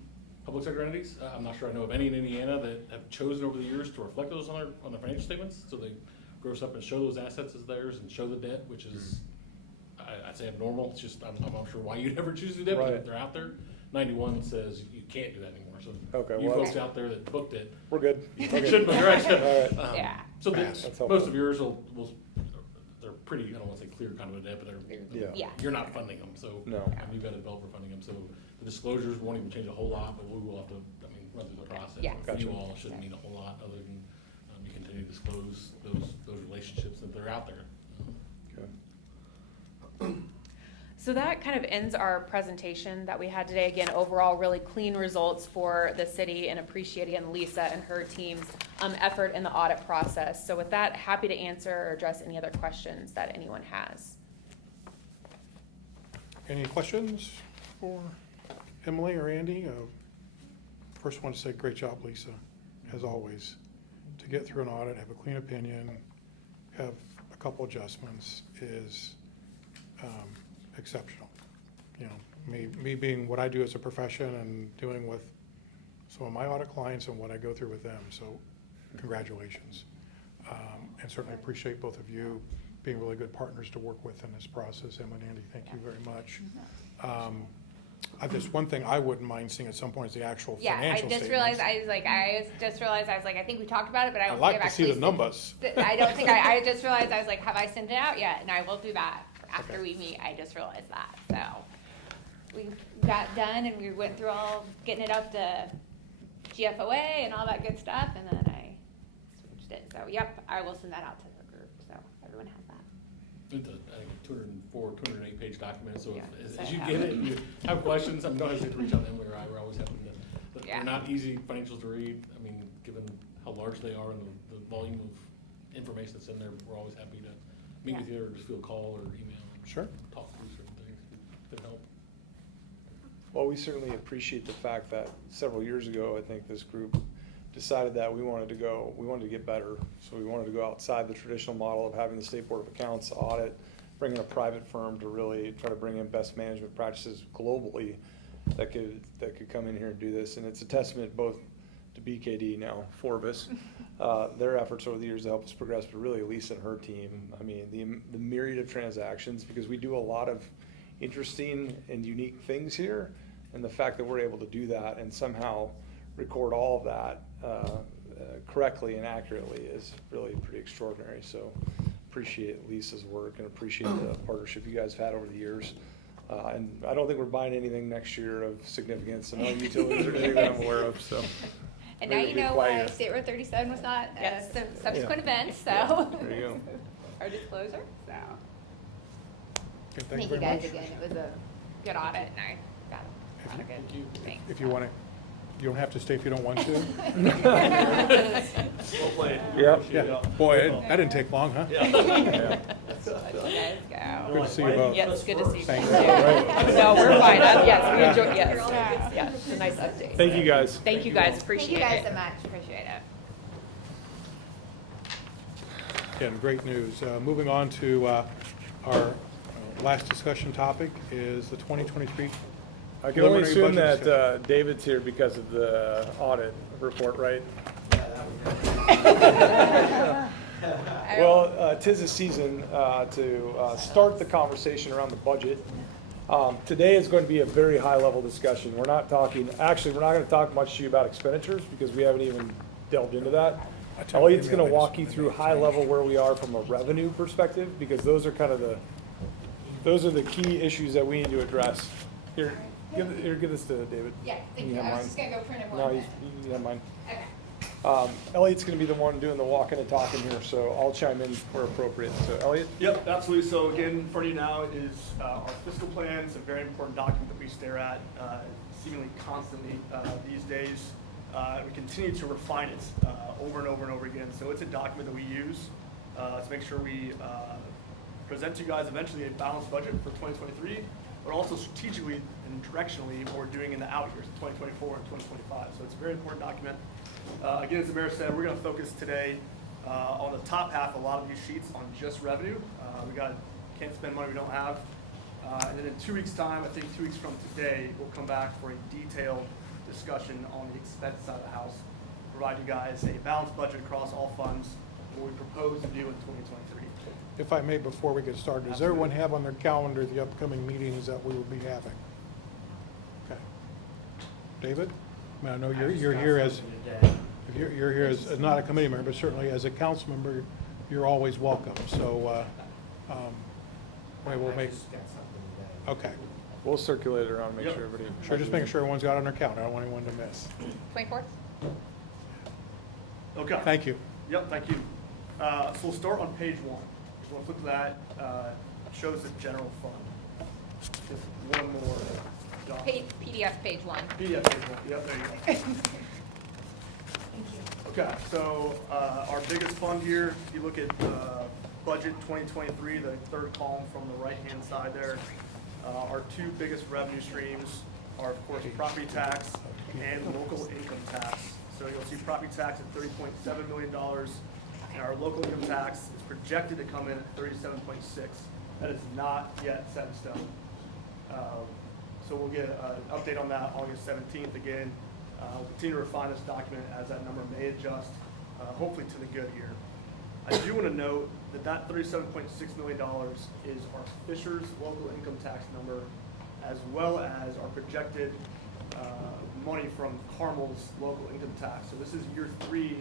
public sector entities, I'm not sure I know of any in Indiana, that have chosen over the years to reflect those on their financial statements. So they gross up and show those assets as theirs and show the debt, which is, I'd say abnormal. It's just, I'm not sure why you'd ever choose to do that, but they're out there. 91 says you can't do that anymore. So you folks out there that booked it, we're good. shouldn't be, right? All right. Yeah. So That's helpful. most of yours will, they're pretty, I don't want to say clear kind of a debt, but they're, Yeah. you're not funding them, so. No. You've got a developer funding them, so the disclosures won't even change a whole lot, but we will have to, run through the process. Yeah. For you all, it shouldn't mean a whole lot, other than, you continue to disclose those relationships that they're out there. Okay. so that kind of ends our presentation that we had today. Again, overall, really clean results for the city, and appreciate again Lisa and her team's effort in the audit process. So with that, happy to answer or address any other questions that anyone has. Any questions for Emily or Andy? First, want to say great job, Lisa, as always. To get through an audit, have a clean opinion, have a couple adjustments is exceptional. You know, me being what I do as a profession and doing with some of my audit clients and what I go through with them. So congratulations. And certainly appreciate both of you being really good partners to work with in this process. Emily and Andy, thank you very much. Just one thing I wouldn't mind seeing at some point is the actual financial statements. I think we talked about it, but I don't I'd think like I've to see actually. the numbers. I don't think I just realized, I was like, have I sent it out yet? And I will do that after we meet. I just realized that. So we got done and we went through all, getting it up to GFOA and all that good stuff, and then I switched it. So yep, I will send that out to the group, so everyone has that. It's I think a 204, 208 page document, so Yeah, as so you I get have it and you have questions, don't hesitate to reach out to Emily or I. We're always happy to, but Yeah. they're not easy financials to read. Given how large they are and the volume of information that's in there, we're always happy to meet with you or just feel a call or email and Sure. talk through certain things. Could help. Well, we certainly appreciate the fact that several years ago, I think this group decided that we wanted to get better. So we wanted to go outside the traditional model of having the State Board of Accounts audit, bring in a private firm to really try to bring in best management practices globally that could come in here and do this. And it's a testament both to BKD, now Forbes, their efforts over the years to help us progress, but really Lisa and her team. The myriad of transactions, because we do a lot of interesting and unique things here, and the fact that we're able to do that and somehow record all of that correctly and accurately is really pretty extraordinary. So appreciate Lisa's work and appreciate the partnership you guys have had over the years. And I don't think we're buying anything next year of significance, and no utilities or anything that I'm aware of, so. And now maybe you be know quieter. why State Road 37 was not Yes. a subsequent event, so. Yeah, there you go. Our disclosure, so. Okay, Thank you very guys much. again. It was a good audit, and I got a lot of good Thank you. things. If you want to, you don't have to stay if you don't want to. Yeah. Yeah, boy, that didn't take long, huh? Yeah. Good to see you both. Yes, good to see you. Thank you. No, we're fine. Yes, we enjoy, yes, yes, it's a nice update. Thank you, guys. Thank you guys, Thank appreciate you it. guys so much, appreciate it. Again, great news. Moving on to our last discussion topic is the 2023. I can only preliminary assume budget that David's here because of the audit report, right? Well, 'tis a season to start the conversation around the budget. Today is going to be a very high-level discussion. We're not talking, actually, we're not going to talk much to you about expenditures because we haven't even delved into that. Elliot's going to walk you through high-level where we are from a revenue perspective because those are kind of those are the key issues that we need to address. Here, give this to David. Yeah, thank You you. have I was mine? just gonna go print it No, one. you can have mine. Okay. Elliot's gonna be the one doing the walking and talking here, so I'll chime in where appropriate. So Elliot? Yep, absolutely. So again, for you now is our fiscal plan. It's a very important document that we stare at seemingly constantly these days. We continue to refine it over and over and over again. So it's a document that we use to make sure we present to you guys eventually a balanced budget for 2023, but also strategically and directionally what we're doing in the out years, 2024 and 2025. So it's a very important document. Again, as the mayor said, we're going to focus today on the top half of a lot of these sheets on just revenue. Can't spend money we don't have. And then in 2 weeks' time, I think 2 weeks from today, we'll come back for a detailed discussion on the expense side of the house, provide you guys a balanced budget across all funds, what we propose to do in 2023. If I may, before we get started, does everyone have on their calendar the upcoming meetings that we will be having? Okay. David? I mean, I know you're here as, if you're here as, not a committee member, but certainly as a council member, you're always welcome. So, we'll make, okay. We'll circulate it around, make Yep. sure everybody. Sure, just making sure everyone's got it on their calendar. I don't want anyone to miss. 24th? Okay. Thank you. Yep, thank you. So we'll start on page 1. We'll flip to that. Shows the general fund. Just one more document. PDF page 1. PDF page 1. Yep, there you go. Okay, so our biggest fund here, if you look at budget 2023, the third column from the right-hand side there, our two biggest revenue streams are, of course, property tax and local income tax. So you'll see property tax at $30.7 million, and our local income tax is projected to come in at 37.6. That is not yet set in stone. So we'll get an update on that August 17th again. We'll continue to refine this document as that number may adjust, hopefully to the good here. I do want to note that that $37.6 million is our Fisher's local income tax number, as well as our projected money from Carmel's local income tax. So this is year 3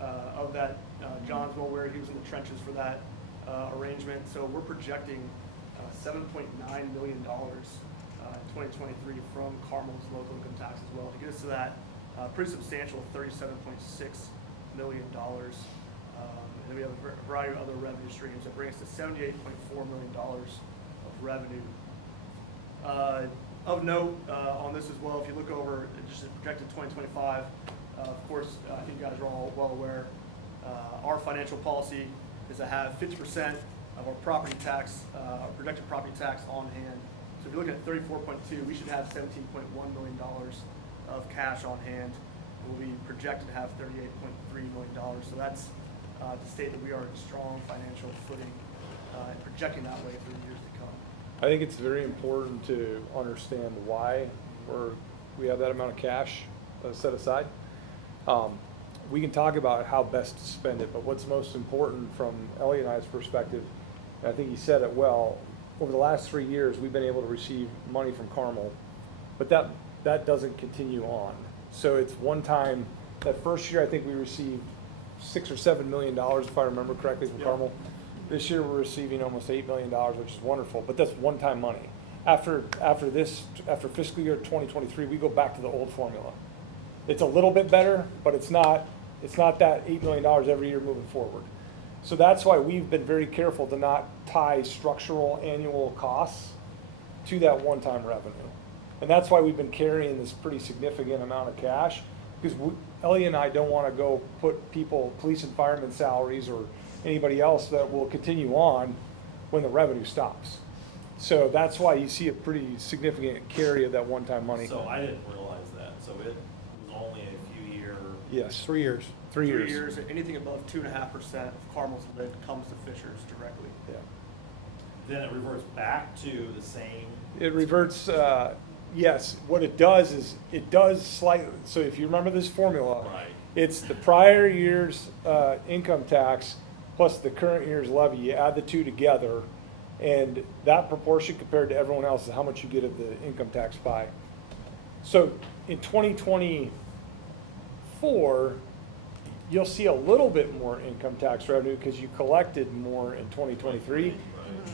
of that. John's well aware, he was in the trenches for that arrangement. So we're projecting $7.9 million in 2023 from Carmel's local income tax as well, to get us to that pretty substantial $37.6 million. And then we have a variety of other revenue streams that bring us to $78.4 million of revenue. Of note on this as well, if you look over just the projected 2025, of course, I think you guys are all well aware, our financial policy is to have 50% of our property tax, our projected property tax on hand. So if you're looking at 34.2, we should have $17.1 million of cash on hand. We'll be projected to have $38.3 million. So that's to state that we are in strong financial footing and projecting that way for the years to come. I think it's very important to understand why we have that amount of cash set aside. We can talk about how best to spend it, but what's most important from Ellie and I's perspective, and I think he said it well, over the last 3 years, we've been able to receive money from Carmel, but that doesn't continue on. So it's one time, that first year, I think we received $6 or $7 million, if I remember correctly, from Yep. Carmel. This year, we're receiving almost $8 million, which is wonderful, but that's one-time money. After fiscal year 2023, we go back to the old formula. It's a little bit better, but it's not that $8 million every year moving forward. So that's why we've been very careful to not tie structural annual costs to that one-time revenue. And that's why we've been carrying this pretty significant amount of cash, because Ellie and I don't want to go put police and firemen salaries or anybody else that will continue on when the revenue stops. So that's why you see a pretty significant carry of that one-time money. So I didn't realize that, so it was only a few year. Yes, 3 years. 3 years. 3 years, anything above 2.5% of Carmel's lid comes to Fishers directly. Yeah. Then it reverts back to the same. It reverts, yes, what it does is, it does slightly, so if you remember this formula. Right. It's the prior year's income tax plus the current year's levy, you add the two together, and that proportion compared to everyone else is how much you get of the income tax pie. So in 2024, you'll see a little bit more income tax revenue because you collected more in 2023.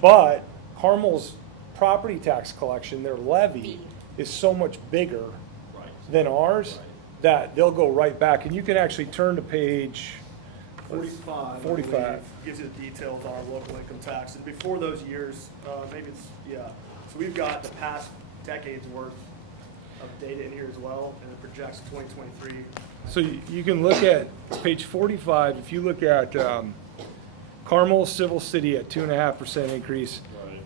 But Carmel's property tax collection, their levy, is so much bigger Right. than ours Right. that they'll go right back. And you can actually turn to page 45. I 45. believe, gives you the details on our local income tax. And before those years, maybe it's, yeah. So we've got the past decade's worth of data in here as well, and it projects 2023. So you can look at page 45, if you look at Carmel Civil City at 2.5% increase, Right.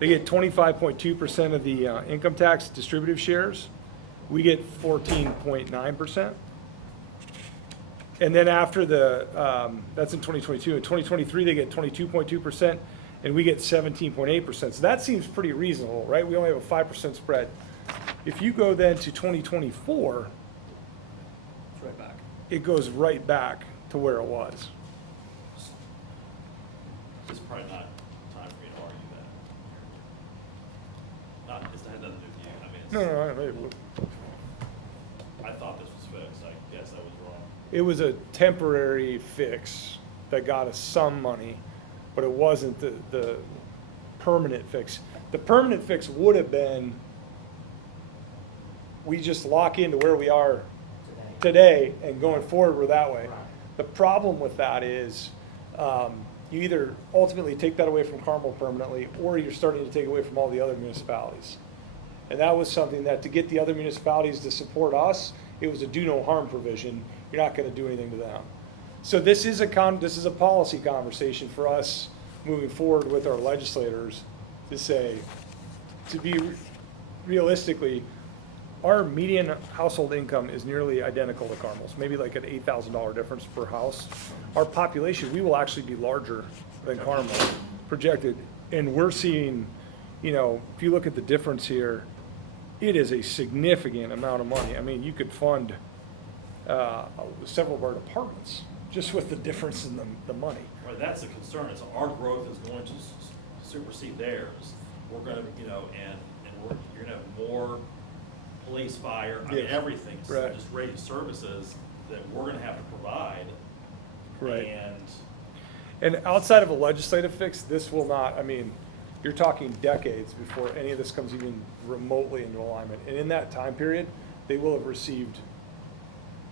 they get 25.2% of the income tax distributive shares. We get 14.9%. And then after the, that's in 2022. In 2023, they get 22.2%, and we get 17.8%. So that seems pretty reasonable, right? We only have a 5% spread. If you go then to 2024, It's right back. it goes right back to where it was. It's probably not time for me to argue that. Not, it's had nothing to do with you, I mean, it's. No, I thought this was fixed, I guess I was wrong. it was a temporary fix that got us some money, but it wasn't the permanent fix. The permanent fix would have been, we just lock into where we are today and going forward we're that way. The problem with that is, you either ultimately take that away from Carmel permanently, or you're starting to take away from all the other municipalities. And that was something that, to get the other municipalities to support us, it was a do no harm provision. You're not gonna do anything to them. So this is a policy conversation for us moving forward with our legislators to say, to be realistically, our median household income is nearly identical to Carmel's, maybe like an $8,000 difference per house. Our population, we will actually be larger than Carmel projected. And we're seeing, if you look at the difference here, it is a significant amount of money. I mean, you could fund several of our departments just with the difference in the money. Right, that's the concern, is our growth is going to supersede theirs. We're gonna, and you're gonna have more police, fire, I mean, Yes. everything. So Right. just raised services that we're gonna have to provide. Right. And And outside of a legislative fix, this will not, you're talking decades before any of this comes even remotely into alignment. And in that time period, they will have received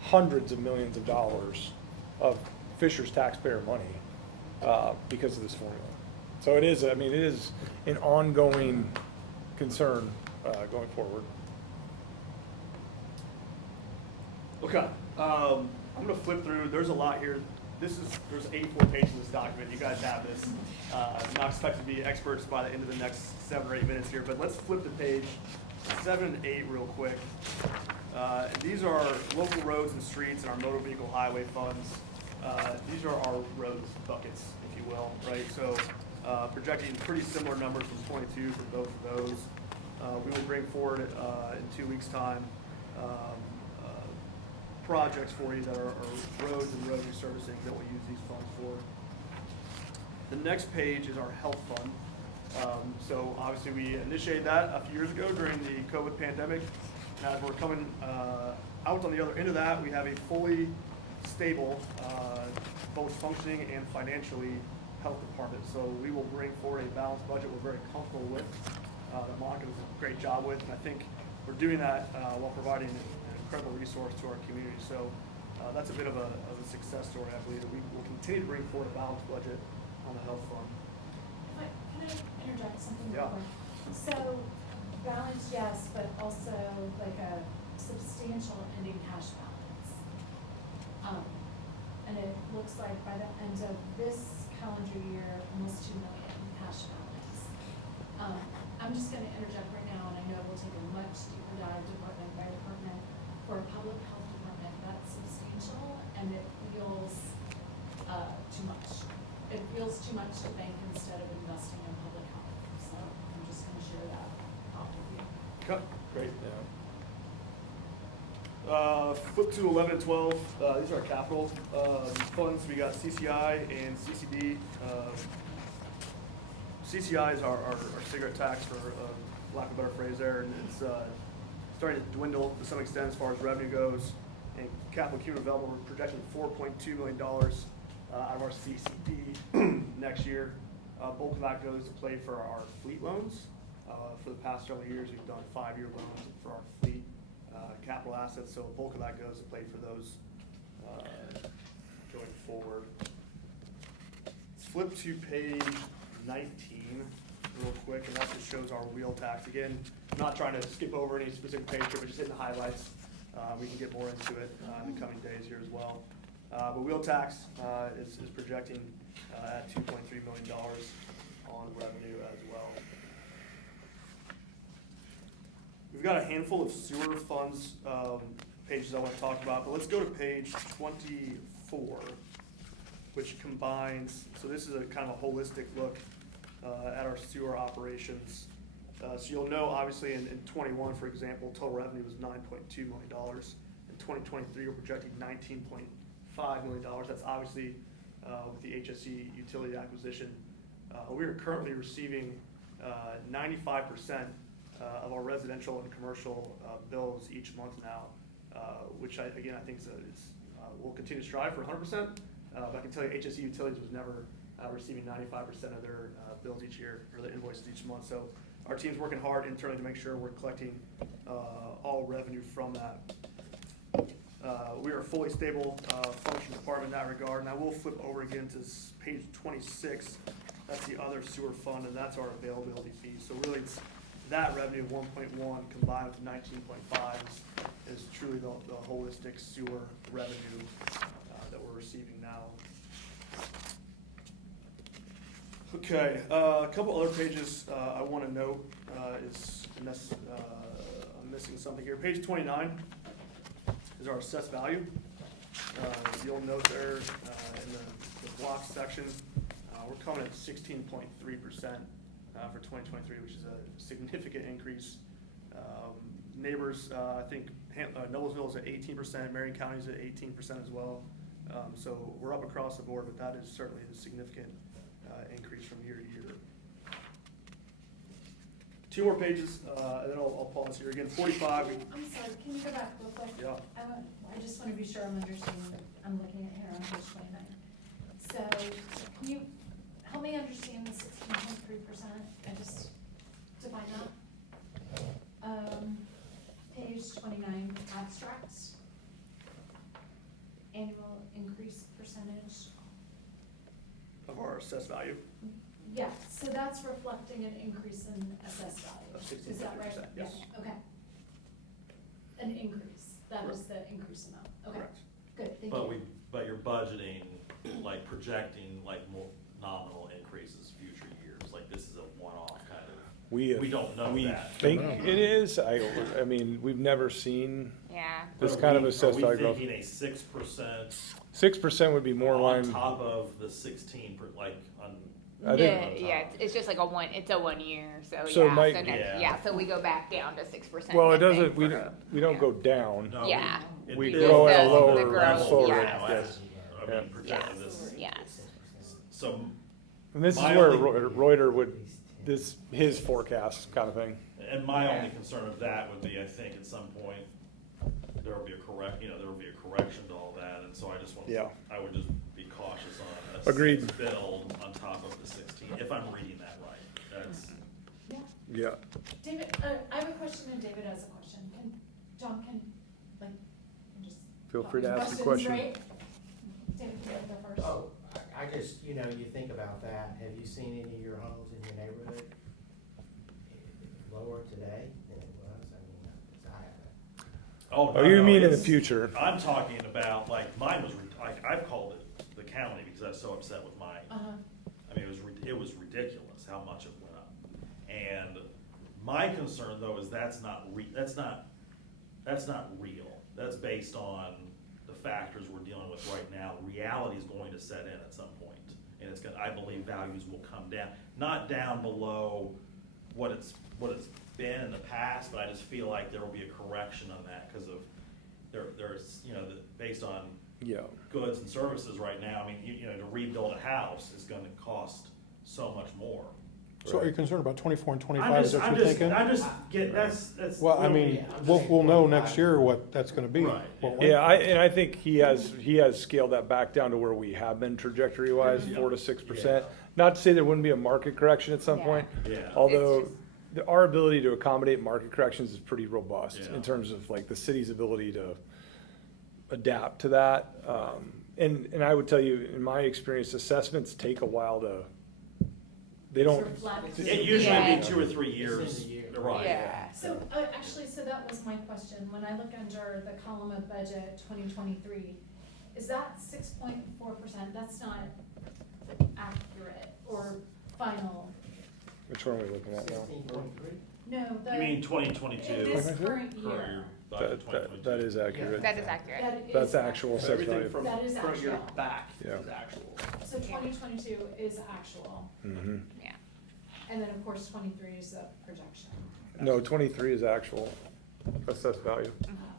hundreds of millions of dollars of Fisher's taxpayer money because of this formula. So it is an ongoing concern going forward. Okay, I'm gonna flip through, there's a lot here. There's 84 pages of this document, you guys have this. I'm not expected to be experts by the end of the next 7 or 8 minutes here, but let's flip to page 7 and 8 real quick. And these are local roads and streets and our motor vehicle highway funds. These are our roads buckets, if you will, right? So, projecting pretty similar numbers from 22 for both of those. We will bring forward, in 2 weeks' time, projects for you that are roads and road resurfacing that we'll use these funds for. The next page is our health fund. So obviously we initiated that a few years ago during the COVID pandemic. And as we're coming out on the other end of that, we have a fully stable, both functioning and financially health department. So we will bring forward a balanced budget we're very comfortable with, that Monica does a great job with. And I think we're doing that while providing an incredible resource to our community. So that's a bit of a success story, I believe, that we will continue to bring forward a balanced budget on the health fund. Can I interject something Yeah. real quick? So, balance, yes, but also like a substantial ending cash balance. And it looks like by the end of this calendar year, almost 2 million cash balance. I'm just gonna interject right now, and I know we'll take a much deeper dive department by department. For a public health department, that's substantial, and it feels, too much. It feels too much to think instead of investing in public health, so I'm just gonna share that thought with you. Okay, great. Yeah. Flip to 11 and 12, these are our capital funds. We got CCI and CCD. CCI is our cigarette tax, for lack of a better phrase there, and it's starting to dwindle to some extent as far as revenue goes. And capital cumulative development, we're projecting $4.2 million out of our CCD next year. Bulk of that goes to play for our fleet loans. For the past several years, we've done 5-year loans for our fleet capital assets, so bulk of that goes to play for those going forward. Let's flip to page 19 real quick, and that just shows our wheel tax. Again, not trying to skip over any specific page here, but just hitting the highlights. We can get more into it in the coming days here as well. But wheel tax is projecting at $2.3 million on revenue as well. We've got a handful of sewer funds pages I want to talk about, but let's go to page 24, which combines, so this is a kind of a holistic look at our sewer operations. So you'll know, obviously, in 21, for example, total revenue was $9.2 million. In 2023, we're projecting $19.5 million. That's obviously with the HSE utility acquisition. We are currently receiving 95% of our residential and commercial bills each month now, which I think we'll continue to strive for 100%. But I can tell you, HSE Utilities was never receiving 95% of their bills each year, or their invoices each month. So our team's working hard internally to make sure we're collecting all revenue from that. We are a fully stable functioning department in that regard. And I will flip over again to page 26. That's the other sewer fund, and that's our availability fee. So really, it's that revenue of 1.1 combined with 19.5 is truly the holistic sewer revenue that we're receiving now. Okay, a couple other pages I want to note unless I'm missing something here. Page 29 is our assessed value. You'll note there in the block section, we're coming at 16.3% for 2023, which is a significant increase. Neighbors, I think Noblesville is at 18%, Marion County is at 18% as well. So we're up across the board, but that is certainly a significant increase from year to year. 2 more pages, and then I'll pause here again. 45. I'm sorry, can you go back real quick? Yeah. I just want to be sure I'm understanding what I'm looking at here on page 29. So can you help me understand the 16.3%? I just define that. Page 29, abstracts. Annual increase percentage. Of our assessed value. Yeah, so that's reflecting an increase in assessed Of value. Is that right? 16.3%, yes. Yeah, okay. An increase, that is the increase amount. Okay, Correct. good, thank you. But you're budgeting, like projecting like more nominal increases future years, like this is a one-off kind of. We don't know We that. think it is. I mean, we've never seen Yeah. this But kind of are assessed value we growth. thinking a 6% 6% would be more on line. top of the 16, like on? I think- Yeah, it's just like it's a 1 year, so So it yeah, might- so next, Yeah. yeah, so we go back down to 6%. Well, it I think, doesn't, we for- don't yeah. go down. No, Yeah. it We builds grow at a on lower the growth, slow yeah. rate, now, yes. I mean, projected Yes, this, yes. so, And this is My where only- Reuter would, his forecast kind of thing. and my only concern of that would be, I think at some point, there will be there will be a correction to all that, and so I just want, Yeah. I would just be cautious on Agreed. a build on top of the 16, if I'm reading that right, that's. Yeah. Yeah. David, I have a question and David has a question. John can, just. Feel free to pop ask the questions, question. right? David, you want to go first? Oh, I just, you think about that, have you seen any of your homes in your neighborhood lower today than it was? I mean, 'cause I haven't. Oh, Oh, no, you no, mean in the it's- future? I'm talking about, like, mine was, I've called it the county because I was so upset with mine. Uh-huh. I mean, it was ridiculous how much it went up. And My concern though is that's not real. That's based on the factors we're dealing with right now. Reality is going to set in at some point, and it's gonna, I believe values will come down, not down below what it's been in the past, but I just feel like there will be a correction on that because of there's based on Yeah. goods and services right now. I mean, you know, to rebuild a house is going to cost so much more. So are you concerned about 24 and 25, I'm is just, that I'm what you're just, thinking? I'm just get that's. Well, I real- mean, Yeah, I'm we'll, saying we'll know 25. next year what that's gonna be. Right, won't we? Yeah, and I think he has scaled that back down to where we have been trajectory-wise, Yeah. 4 to 6%. Yeah. Not to say there wouldn't be a market correction at some Yeah. point, Yeah. although It's our ability to accommodate market corrections is pretty robust Yeah. in terms of like the city's ability to adapt to that. And I would tell you, in my experience, assessments take a while to, they don't, Sort of flat. It usually Yeah. be 2 or 3 years. It's in the year. Right. Yeah. So, actually, so that was my question, when I look under the column of budget 2023, is that 6.4%, that's not accurate or final? which one are we looking at now? 16.3? No, the. You mean 2022? In this current Current year. year budget That 2022. that is accurate. That is accurate. That is That's actual accurate. assessed Everything value. from That is current year actual. back Yeah. is actual. So 2022 is actual, Mm-hmm. Yeah. and then of course 23 is the projection. No, 23 is actual assessed value.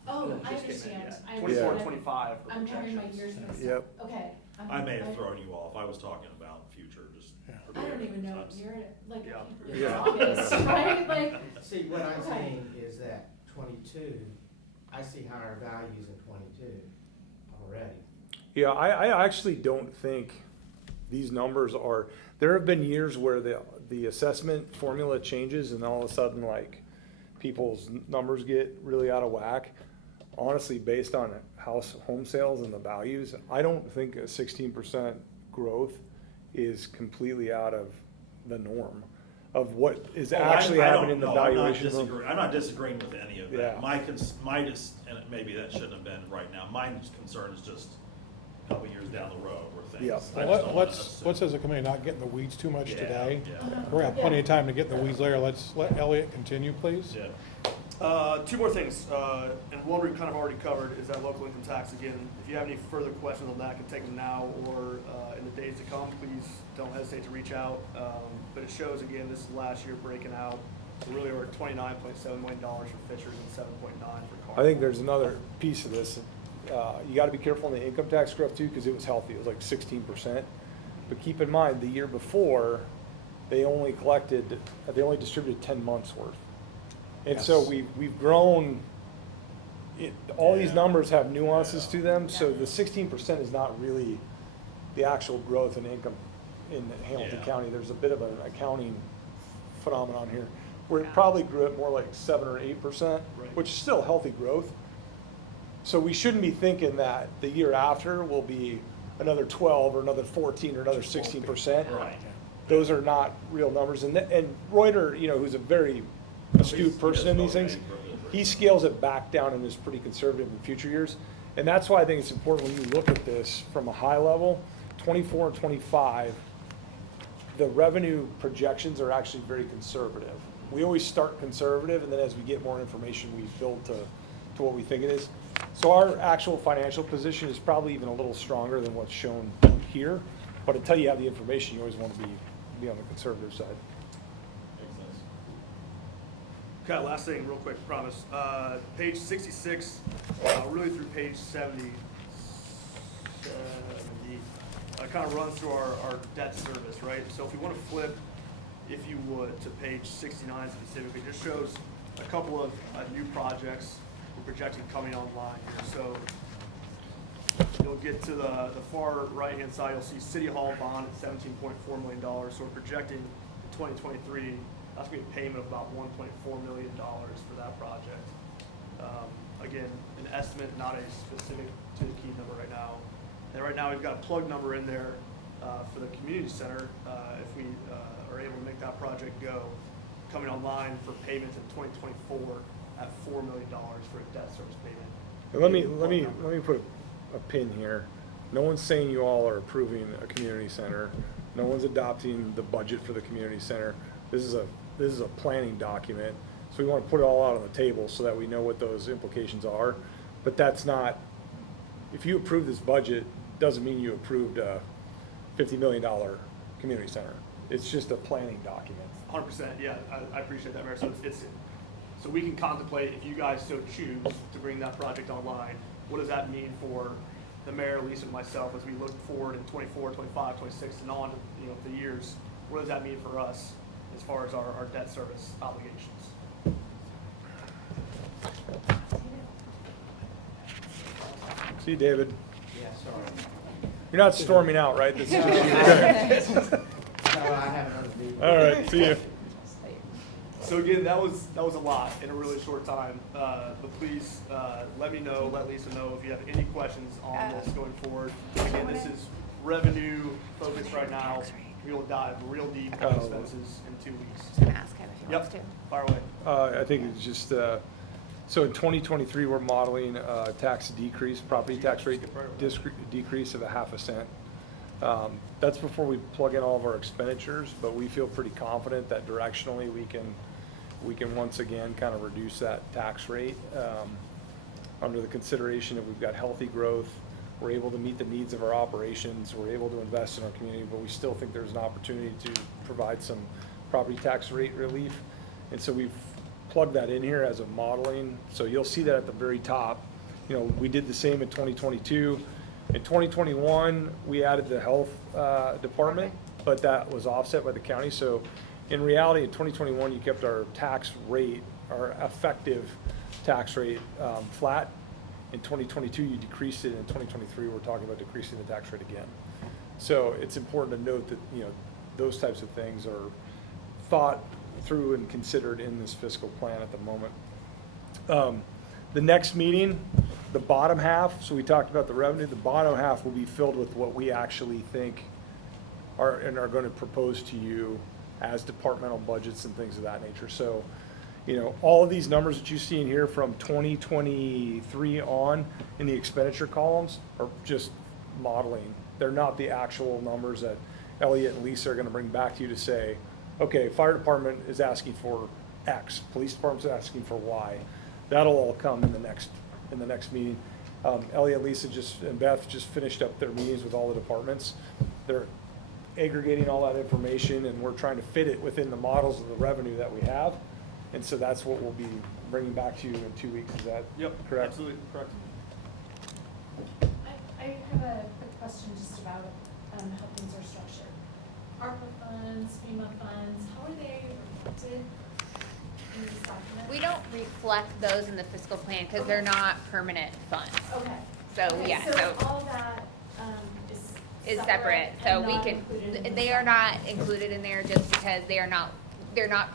Oh, That I just came in, understand, yeah. I 24 and understand. 25 are I'm having my projections. years mixed Yep. up, okay. I may have thrown you off. I was talking about future, just. I don't even know, you're like, Yeah. in Yeah. office, right, like, See, what I'm Okay. saying is that 22, I see higher values in 22 already. Yeah, I actually don't think these numbers are, there have been years where the assessment formula changes and all of a sudden like people's numbers get really out of whack. Honestly, based on home sales and the values, I don't think a 16% growth is completely out of the norm of what is actually happening in the valuation. I'm not disagreeing with any of Yeah. that. And maybe that shouldn't have been right now. My concern is just a couple years down the road where things. Yeah. I just Well, don't wanna let's, assume. as a committee, not get in the weeds too much Yeah, today. yeah. We're gonna have plenty of time to get in the weeds later, let's let Elliot continue, please. Yeah. Two more things, and one we kind of already covered is that local income tax. Again, if you have any further questions on that, I can take them now or in the days to come. Please don't hesitate to reach out. But it shows, again, this is last year breaking out. So really, we're at $29.7 million for Fishers and 7.9 for Carl. I think there's another piece of this. You gotta be careful on the income tax growth too, because it was healthy, it was like 16%. But keep in mind, the year before, they only distributed 10 months worth. And so Yes. we've grown, all these Yeah. numbers have nuances to them, so the 16% is not really the actual growth in income in Hamilton Yeah. County. There's a bit of an accounting phenomenon here, where it probably grew at more like 7 or 8%, Right. which is still healthy growth. So we shouldn't be thinking that the year after will be another 12 or another 14 or another 16%. Right. Those are not real numbers. And Reuter, who's a very astute person in these things, he scales it back down and is pretty conservative in future years. And that's why I think it's important when you look at this from a high level, 24 and 25, the revenue projections are actually very conservative. We always start conservative, and then as we get more information, we build to what we think it is. So our actual financial position is probably even a little stronger than what's shown here. But until you have the information, you always want to be on the conservative side. Makes sense. Okay, last thing, real quick, promise. Page 66, really through page 70, kind of runs through our debt service, right? So if we want to flip, if you would, to page 69 specifically, just shows a couple of new projects we're projecting coming online here. So you'll get to the far right-hand side, you'll see City Hall bond at $17.4 million. So we're projecting in 2023, that's going to be a payment of about $1.4 million for that project. Again, an estimate, not a specific to the key number right now. And right now, we've got a plug number in there for the community center. If we are able to make that project go, coming online for payments in 2024 at $4 million for a debt service payment. And let me put a pin here. No one's saying you all are approving a community center. No one's adopting the budget for the community center. This is a this is a planning document, so we want to put it all out on the table so that we know what those implications are. But that's not, if you approve this budget, doesn't mean you approved a $50 million community center. It's just a planning document. 100%, yeah, I appreciate that, Mayor. So so we can contemplate, if you guys so choose to bring that project online, what does that mean for the mayor, Lisa, and myself as we look forward in 24, 25, 26, and on, the years? What does that mean for us as far as our debt service obligations? See, David, Yeah, sorry. you're not storming out, right? This is just No, I have another meeting. all right, see you. So again, that was a lot in a really short time. But please let me know, let Lisa know if you have any questions on this going forward. Again, this is revenue focused right now. We will dive real deep into expenses in 2 weeks. Just gonna ask him if he wants to. Yep, fire away. I think it's just, so in 2023, we're modeling tax decrease, property tax rate decrease of 0.5 cent. That's before we plug in all of our expenditures, but we feel pretty confident that directionally we can once again kind of reduce that tax rate under the consideration that we've got healthy growth. We're able to meet the needs of our operations. We're able to invest in our community, but we still think there's an opportunity to provide some property tax rate relief. And so we've plugged that in here as a modeling. So you'll see that at the very top. We did the same in 2022. In 2021, we added the health department, but that was offset by the county. So in reality, in 2021, you kept our tax rate, our effective tax rate flat. In 2022, you decreased it. In 2023, we're talking about decreasing the tax rate again. So it's important to note that, those types of things are thought through and considered in this fiscal plan at the moment. The next meeting, the bottom half, so we talked about the revenue, the bottom half will be filled with what we actually think are going to propose to you as departmental budgets and things of that nature. So, all of these numbers that you see in here from 2023 on in the expenditure columns are just modeling. They're not the actual numbers that Elliot and Lisa are going to bring back to you to say, okay, fire department is asking for X, police department's asking for Y. That'll all come in the next meeting. Elliot, Lisa and Beth just finished up their meetings with all the departments. They're aggregating all that information, and we're trying to fit it within the models of the revenue that we have. And so that's what we'll be bringing back to you in 2 weeks. Is that correct? Absolutely correct. I have a quick question just about how things are structured. ARPA funds, FEMA funds, how are they reflected in this document? We don't reflect those in the fiscal plan because they're not permanent funds. Okay. So, Okay, yeah, So so all that is is separate. So and we not can, included in they this are not document? included in there just because they're not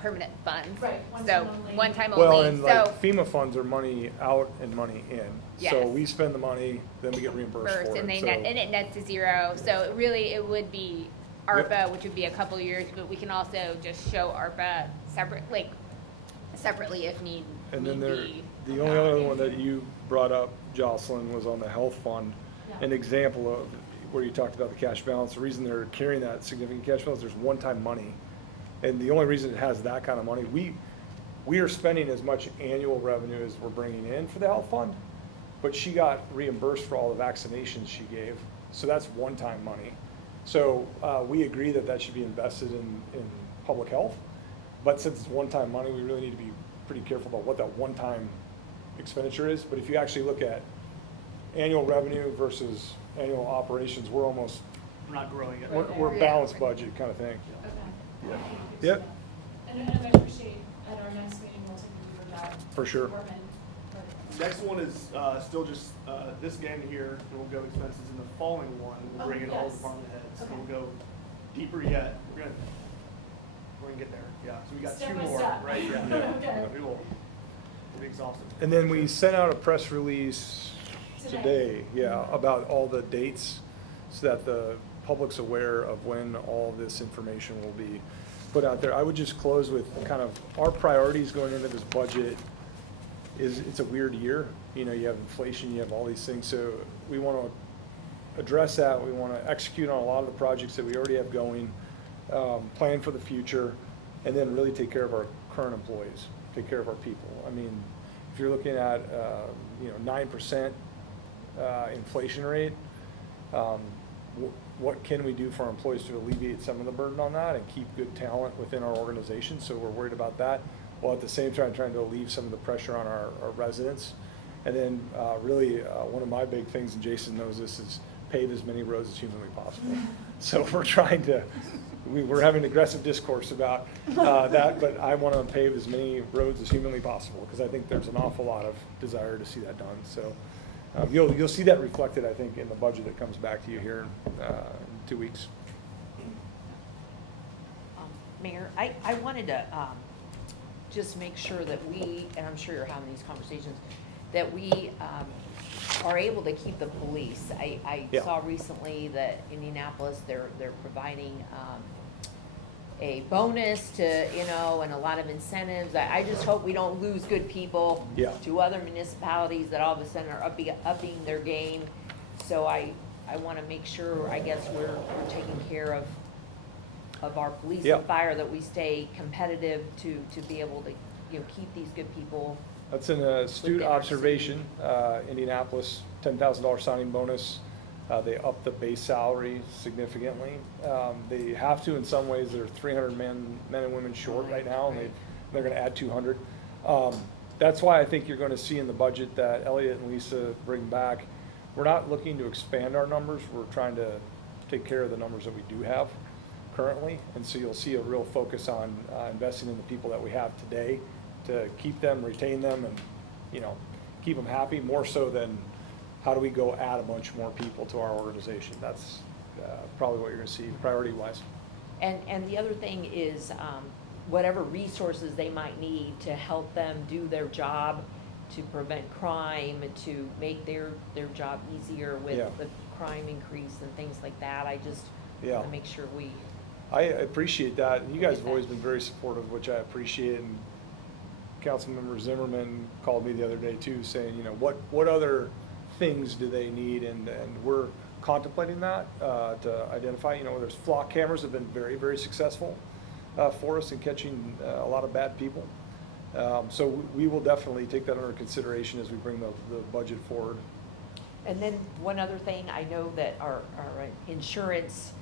permanent funds. Right, one So, time only. one time Well, only, and so like FEMA funds are money out and money in. So Yes. we spend the money, then we get reimbursed first, for and it. and it nets to zero. So it would be ARPA, which would be a couple years, but we can also just show ARPA separately if need And then be. the only other one that you brought up, Jocelyn, was on the health fund. Yeah. An example of where you talked about the cash balance. The reason they're carrying that significant cash balance, there's one-time money. And the only reason it has that kind of money, we are spending as much annual revenue as we're bringing in for the health fund, but she got reimbursed for all the vaccinations she gave. So that's one-time money. So we agree that should be invested in public health. But since it's one-time money, we really need to be pretty careful about what that one-time expenditure is. But if you actually look at annual revenue versus annual operations, we're not growing it. we're balanced budget kind of thing. Okay. Yep. And I appreciate at our next meeting, we'll take a deeper dive. For sure. Department. Next one is still just this again here, and we'll go expenses in the following one. We'll bring in all Yes. department heads. Okay. We'll go deeper yet. We're gonna get there. Yeah. So we got Step two by more, step. right? Yeah. Okay. We'll be exhausted. And then we sent out a press release today, about all the dates so that the public's aware of when all this information will be put out there. I would just close with kind of our priorities going into this budget is it's a weird year. You have inflation, you have all these things. So we want to address that. We want to execute on a lot of the projects that we already have going, plan for the future. and then really take care of our current employees, take care of our people. I mean, if you're looking at, 9% inflation rate, what can we do for our employees to alleviate some of the burden on that and keep good talent within our organization? So we're worried about that, while at the same time trying to alleviate some of the pressure on our residents. And then really, one of my big things, and Jason knows this, is pave as many roads as humanly possible. So we're trying to, we're having aggressive discourse about that, but I want to pave as many roads as humanly possible, because I think there's an awful lot of desire to see that done. So you'll see that reflected, I think, in the budget that comes back to you here in 2 weeks. Mayor, I wanted to just make sure that we, and I'm sure you're having these conversations, that we are able to keep the police. I Yeah. saw recently that Indianapolis, they're providing a bonus to, and a lot of incentives. I just hope we don't lose good people Yeah. to other municipalities that all of a sudden are upping their game. So I want to make sure, I guess, we're taking care of our police Yeah. and fire, that we stay competitive to be able to, keep these good people. That's an astute Within our observation. Indianapolis, $10,000 signing bonus. They upped the base salary significantly. They have to in some ways. They're 300 men and women short right now, and they're going to add 200. That's why I think you're going to see in the budget that Elliot and Lisa bring back, we're not looking to expand our numbers. We're trying to take care of the numbers that we do have currently. And so you'll see a real focus on investing in the people that we have today to keep them, retain them, and, keep them happy, more so than how do we go add a bunch more people to our organization. That's probably what you're gonna see priority-wise. And the other thing is, whatever resources they might need to help them do their job, to prevent crime, to make their job easier with Yeah. the crime increase and things like that. I just Yeah. want to make sure we, I appreciate that, and you guys have always been very supportive, which I appreciate. And Councilmember Zimmerman called me the other day too, saying, what other things do they need? And we're contemplating that to identify, there's flock cameras have been very, very successful for us in catching a lot of bad people. So we will definitely take that under consideration as we bring the budget forward. and then one other thing, I know that our insurance,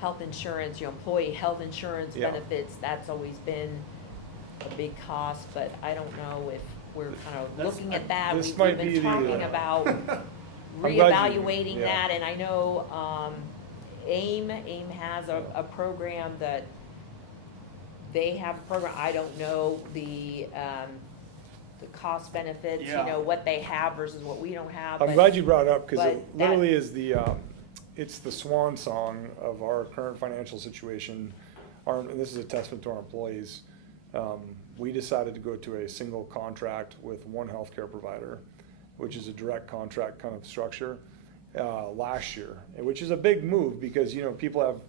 health insurance, employee health insurance Yeah. benefits, that's always been a big cost, but I don't know if we're kind of That's- looking at that. This We've might been be the, talking about glad you- reevaluating yeah. that, and I know AIM has a program that, they have a program, I don't know the cost benefits, Yeah. what they have versus what we don't have. I'm but- glad you brought it up, because it but that- literally is it's the swan song of our current financial situation. And this is a testament to our employees. We decided to go to a single contract with one healthcare provider, which is a direct contract kind of structure, last year, which is a big move, because, people have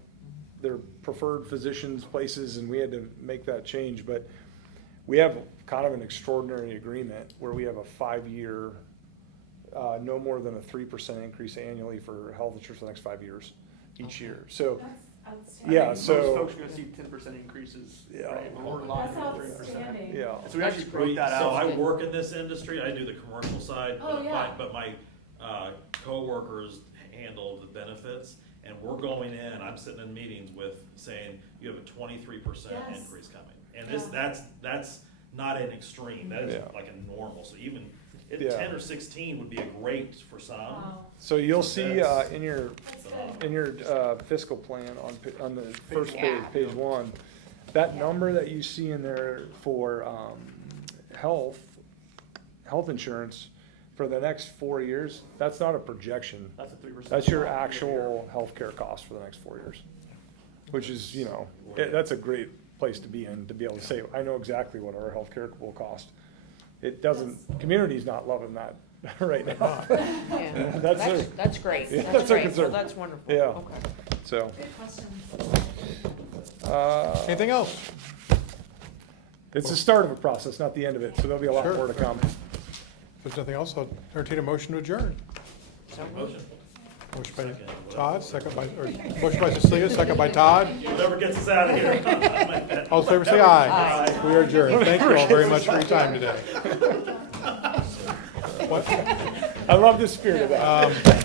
their preferred physicians, places, and we had to make that change. But we have kind of an extraordinary agreement where we have a 5-year, no more than a 3% increase annually for health insurance for the next 5 years, each year. So, That's outstanding. Yeah, I think so- most folks are gonna see 10% increases, Yeah. right? When we're live That's at 3%. outstanding. yeah. So we actually broke that So out. I work in this industry, I do the commercial side, Oh, yeah. but my coworkers handle the benefits, and we're going in, I'm sitting in meetings with saying, you have a 23% Yes. increase coming. And this, Yeah. that's not an extreme, that is Yeah. like a normal, so even, Yeah. 10 or 16 would be a great for some. Wow, So you'll So see that's- in your that's good. fiscal plan on the first page, Yeah. page 1, that Yeah. number that you see in there for health insurance for the next 4 years, that's not a projection. That's a 3%. That's your actual healthcare cost for the next 4 years, which is, that's a great place to be in, to be able to say, I know exactly what our healthcare will cost. It doesn't, community's not loving that right now. Yeah. That's That's great, Yeah, that's that's our great, concern. well, that's wonderful. Yeah. Okay. So, Good question. Anything else? it's the start of a process, not the end of it, so there'll be a lot Sure. more to come. If there's nothing else, I'll entertain a motion to adjourn. So moved. Motion. Motion by Second. Todd, second by, or motion by Cecilia, second by Todd. Whatever gets us out of here. All in favor, say aye. We are adjourned. Thank you all very much for your time today. What? I love the spirit of that.